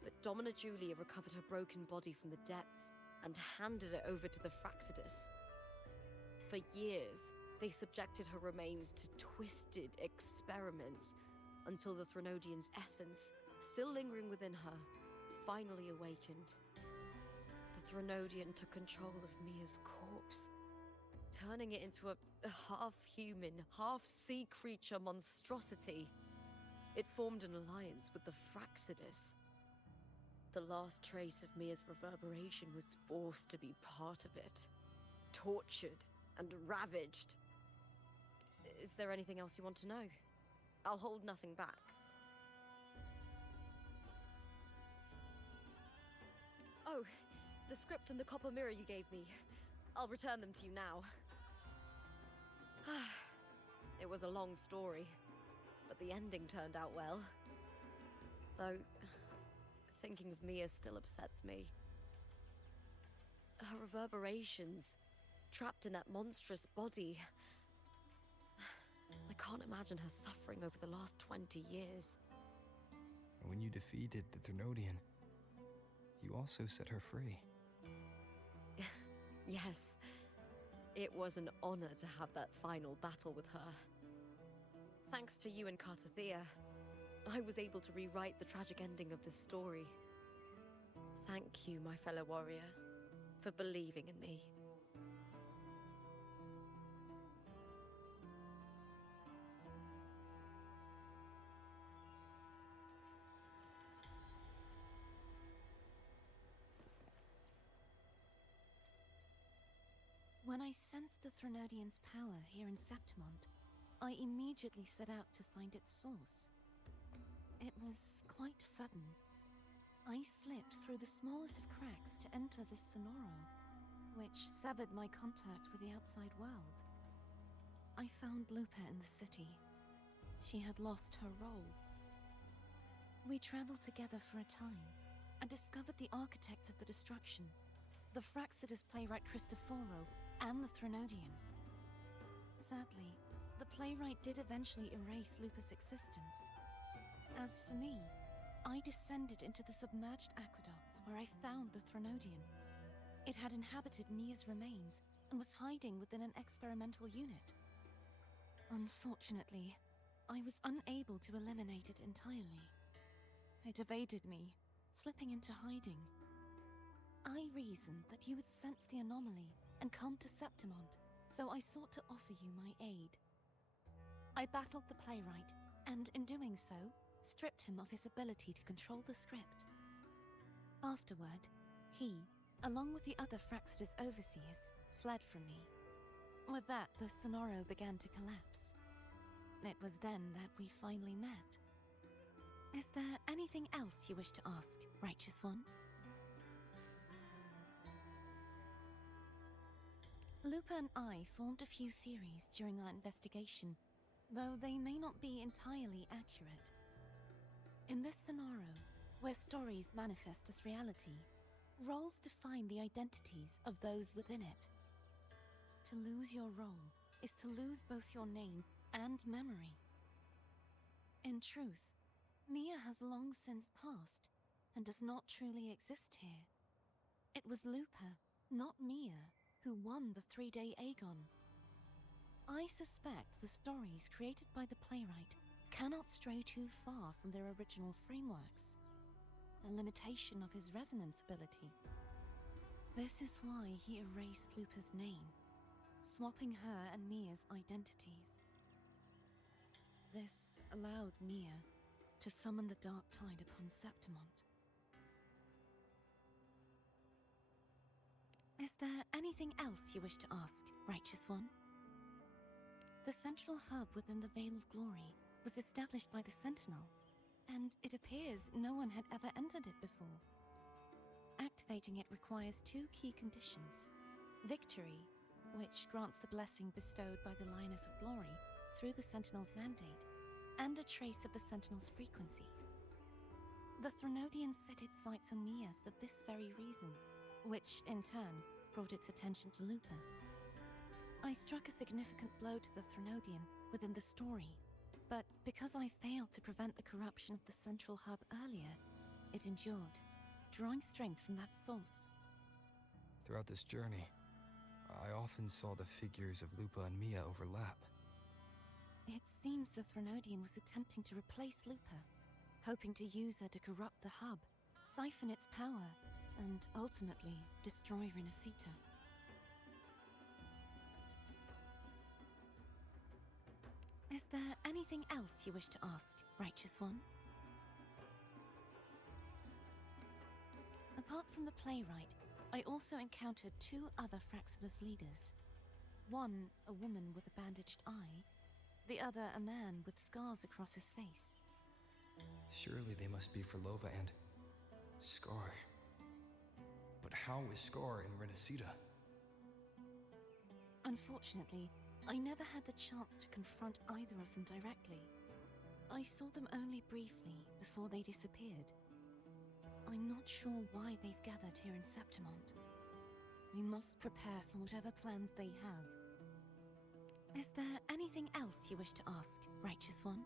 But Domina Julia recovered her broken body from the depths and handed it over to the Fraxidus. For years, they subjected her remains to twisted experiments until the Threnodian's essence, still lingering within her, finally awakened. The Threnodian took control of Mia's corpse, turning it into a half-human, half-sea creature monstrosity. It formed an alliance with the Fraxidus. The last trace of Mia's reverberation was forced to be part of it, tortured and ravaged. Is there anything else you want to know? I'll hold nothing back. Oh, the script and the copper mirror you gave me. I'll return them to you now. It was a long story, but the ending turned out well. Though, thinking of Mia still upsets me. Her reverberations, trapped in that monstrous body. I can't imagine her suffering over the last 20 years. When you defeated the Threnodian, you also set her free. Yes. It was an honor to have that final battle with her. Thanks to you and Cartathea, I was able to rewrite the tragic ending of this story. Thank you, my fellow warrior, for believing in me. When I sensed the Threnodian's power here in Septimont, I immediately set out to find its source. It was quite sudden. I slipped through the smallest of cracks to enter this sonoro, which severed my contact with the outside world. I found Lupa in the city. She had lost her role. We traveled together for a time, and discovered the architects of the destruction, the Fraxidus playwright Cristoforo and the Threnodian. Sadly, the playwright did eventually erase Lupa's existence. As for me, I descended into the submerged aqueducts where I found the Threnodian. It had inhabited Mia's remains and was hiding within an experimental unit. Unfortunately, I was unable to eliminate it entirely. It evaded me, slipping into hiding. I reasoned that you would sense the anomaly and come to Septimont, so I sought to offer you my aid. I battled the playwright, and in doing so, stripped him of his ability to control the script. Afterward, he, along with the other Fraxidus overseers, fled from me. With that, the Sonoro began to collapse. It was then that we finally met. Is there anything else you wish to ask, Righteous One? Lupa and I formed a few theories during our investigation, though they may not be entirely accurate. In this Sonoro, where stories manifest as reality, roles define the identities of those within it. To lose your role is to lose both your name and memory. In truth, Mia has long since passed, and does not truly exist here. It was Lupa, not Mia, who won the 3-day Aegon. I suspect the stories created by the playwright cannot stray too far from their original frameworks, a limitation of his resonance ability. This is why he erased Lupa's name, swapping her and Mia's identities. This allowed Mia to summon the Dark Tide upon Septimont. Is there anything else you wish to ask, Righteous One? The central hub within the Veil of Glory was established by the Sentinel, and it appears no one had ever entered it before. Activating it requires 2 key conditions: victory, which grants the blessing bestowed by the Lioness of Glory through the Sentinel's mandate, and a trace of the Sentinel's frequency. The Threnodian set its sights on Mia for this very reason, which, in turn, brought its attention to Lupa. I struck a significant blow to the Threnodian within the story, but because I failed to prevent the corruption of the central hub earlier, it endured, drawing strength from that source. Throughout this journey, I often saw the figures of Lupa and Mia overlap. It seems the Threnodian was attempting to replace Lupa, hoping to use her to corrupt the hub, siphon its power, and ultimately destroy Renacita. Is there anything else you wish to ask, Righteous One? Apart from the playwright, I also encountered 2 other Fraxidus leaders. One, a woman with a bandaged eye, the other a man with scars across his face. Surely they must be for Lova and Scar. But how is Scar in Renacita? Unfortunately, I never had the chance to confront either of them directly. I saw them only briefly before they disappeared. I'm not sure why they've gathered here in Septimont. We must prepare for whatever plans they have. Is there anything else you wish to ask, Righteous One?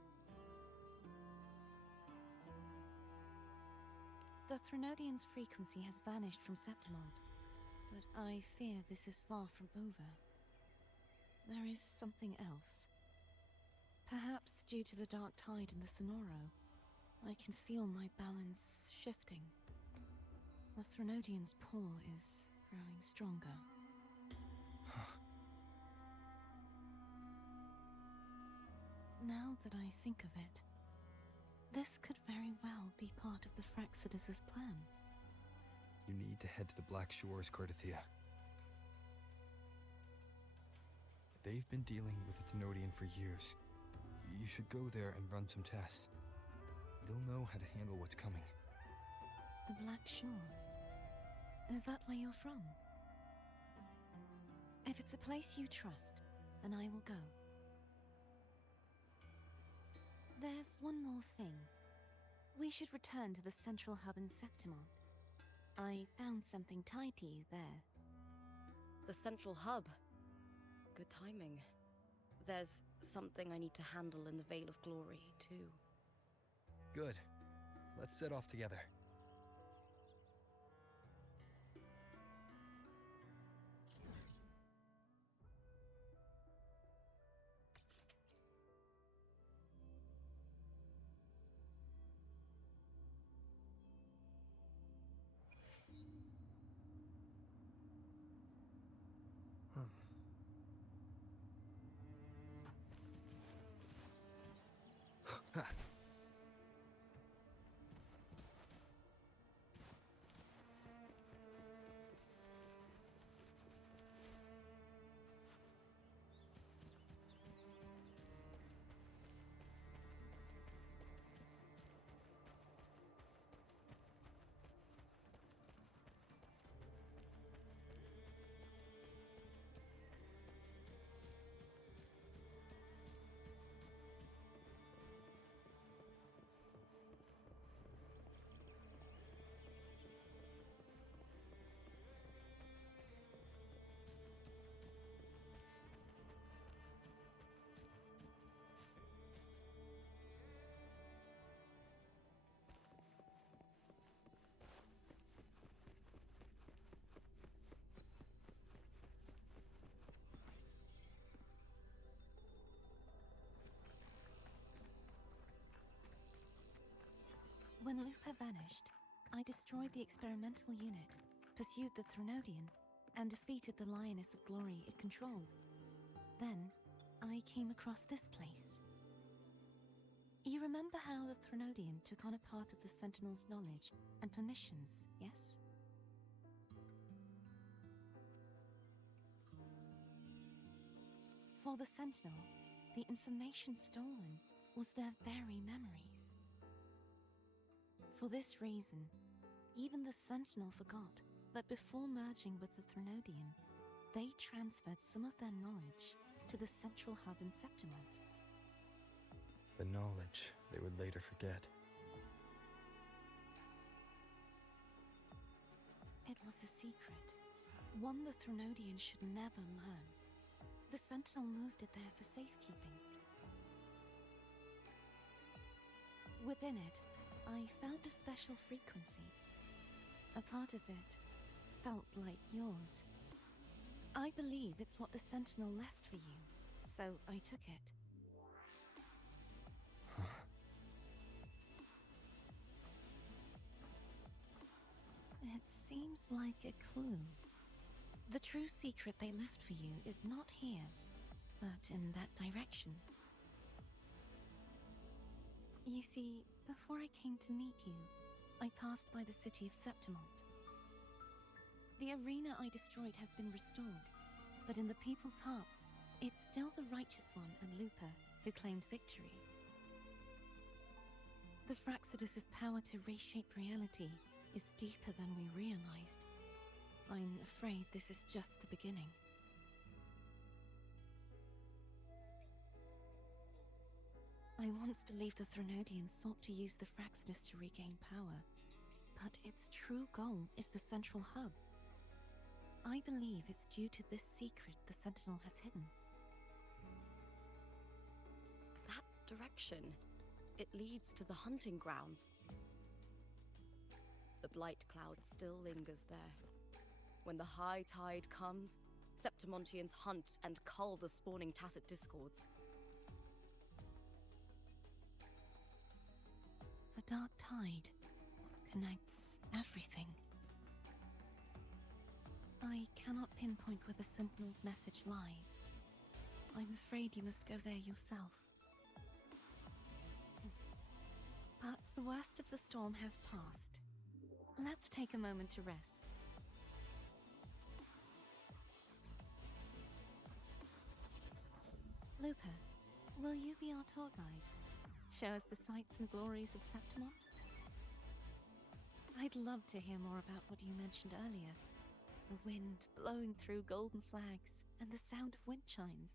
The Threnodian's frequency has vanished from Septimont, but I fear this is far from over. There is something else. Perhaps due to the Dark Tide in the Sonoro, I can feel my balance shifting. The Threnodian's pull is growing stronger. Now that I think of it, this could very well be part of the Fraxidus' plan. You need to head to the Black Shores, Cordelia. They've been dealing with the Thenodian for years. You should go there and run some tests. They'll know how to handle what's coming. The Black Shores. Is that where you're from? If it's a place you trust, then I will go. There's one more thing. We should return to the central hub in Septimont. I found something tied to you there. The central hub. Good timing. There's something I need to handle in the Veil of Glory, too. Good. Let's set off together. When Lupa vanished, I destroyed the experimental unit, pursued the Thenodian, and defeated the Lioness of Glory it controlled. Then, I came across this place. You remember how the Thenodian took on a part of the Sentinel's knowledge and permissions, yes? For the Sentinel, the information stolen was their very memories. For this reason, even the Sentinel forgot that before merging with the Thenodian, they transferred some of their knowledge to the central hub in Septimont. The knowledge they would later forget. It was a secret, one the Thenodian should never learn. The Sentinel moved it there for safekeeping. Within it, I found a special frequency. A part of it felt like yours. I believe it's what the Sentinel left for you, so I took it. It seems like a clue. The true secret they left for you is not here, but in that direction. You see, before I came to meet you, I passed by the city of Septimont. The arena I destroyed has been restored, but in the people's hearts, it's still the Righteous One and Lupa who claimed victory. The Fraxidus' power to reshape reality is deeper than we realized. I'm afraid this is just the beginning. I once believed the Thenodian sought to use the Fraxidus to regain power, but its true goal is the central hub. I believe it's due to this secret the Sentinel has hidden. That direction, it leads to the hunting grounds. The blight cloud still lingers there. When the high tide comes, Septimontians hunt and cull the spawning Tacit Discords. The dark tide connects everything. I cannot pinpoint where the Sentinel's message lies. I'm afraid you must go there yourself. But the worst of the storm has passed. Let's take a moment to rest. Lupa, will you be our tour guide? Show us the sights and glories of Septimont? I'd love to hear more about what you mentioned earlier. The wind blowing through golden flags and the sound of wind chimes.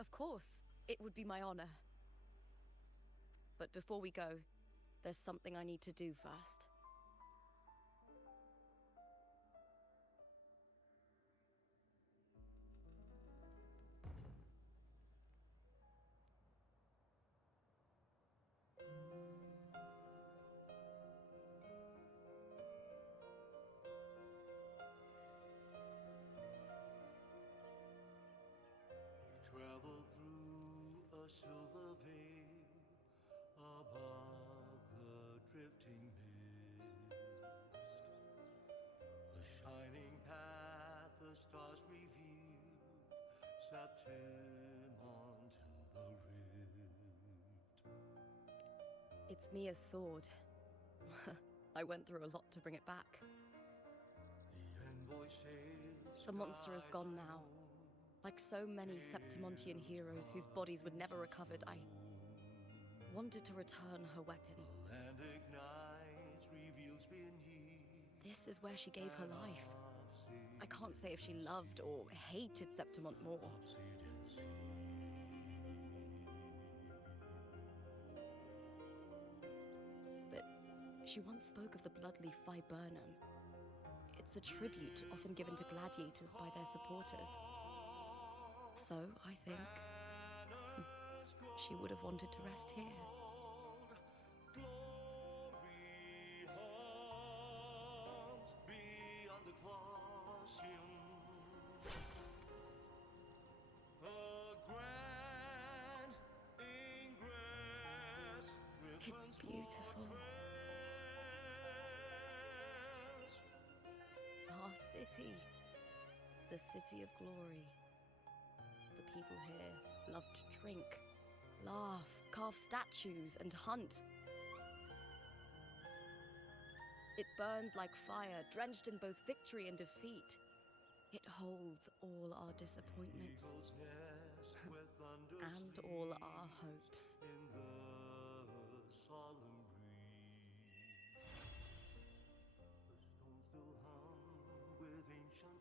Of course, it would be my honor. But before we go, there's something I need to do first. Travel through a silver veil above the drifting mist. A shining path, the stars revealed, Septimont in the rift. It's Mia's sword. I went through a lot to bring it back. The envoy sails The monster is gone now. Like so many Septimontian heroes whose bodies would never recovered, I wanted to return her weapon. The land ignites, reveals beneath. This is where she gave her life. I can't say if she loved or hated Septimont more. But she once spoke of the bloodleaf viburnum. It's a tribute often given to gladiators by their supporters. So, I think she would have wanted to rest here. Glory haunts beyond the Colosseum. A grand ingress. It's beautiful. Our city. The city of glory. The people here love to drink, laugh, carve statues, and hunt. It burns like fire, drenched in both victory and defeat. It holds all our disappointments and all our hopes. In the solemn breeze, the stone still hung with ancient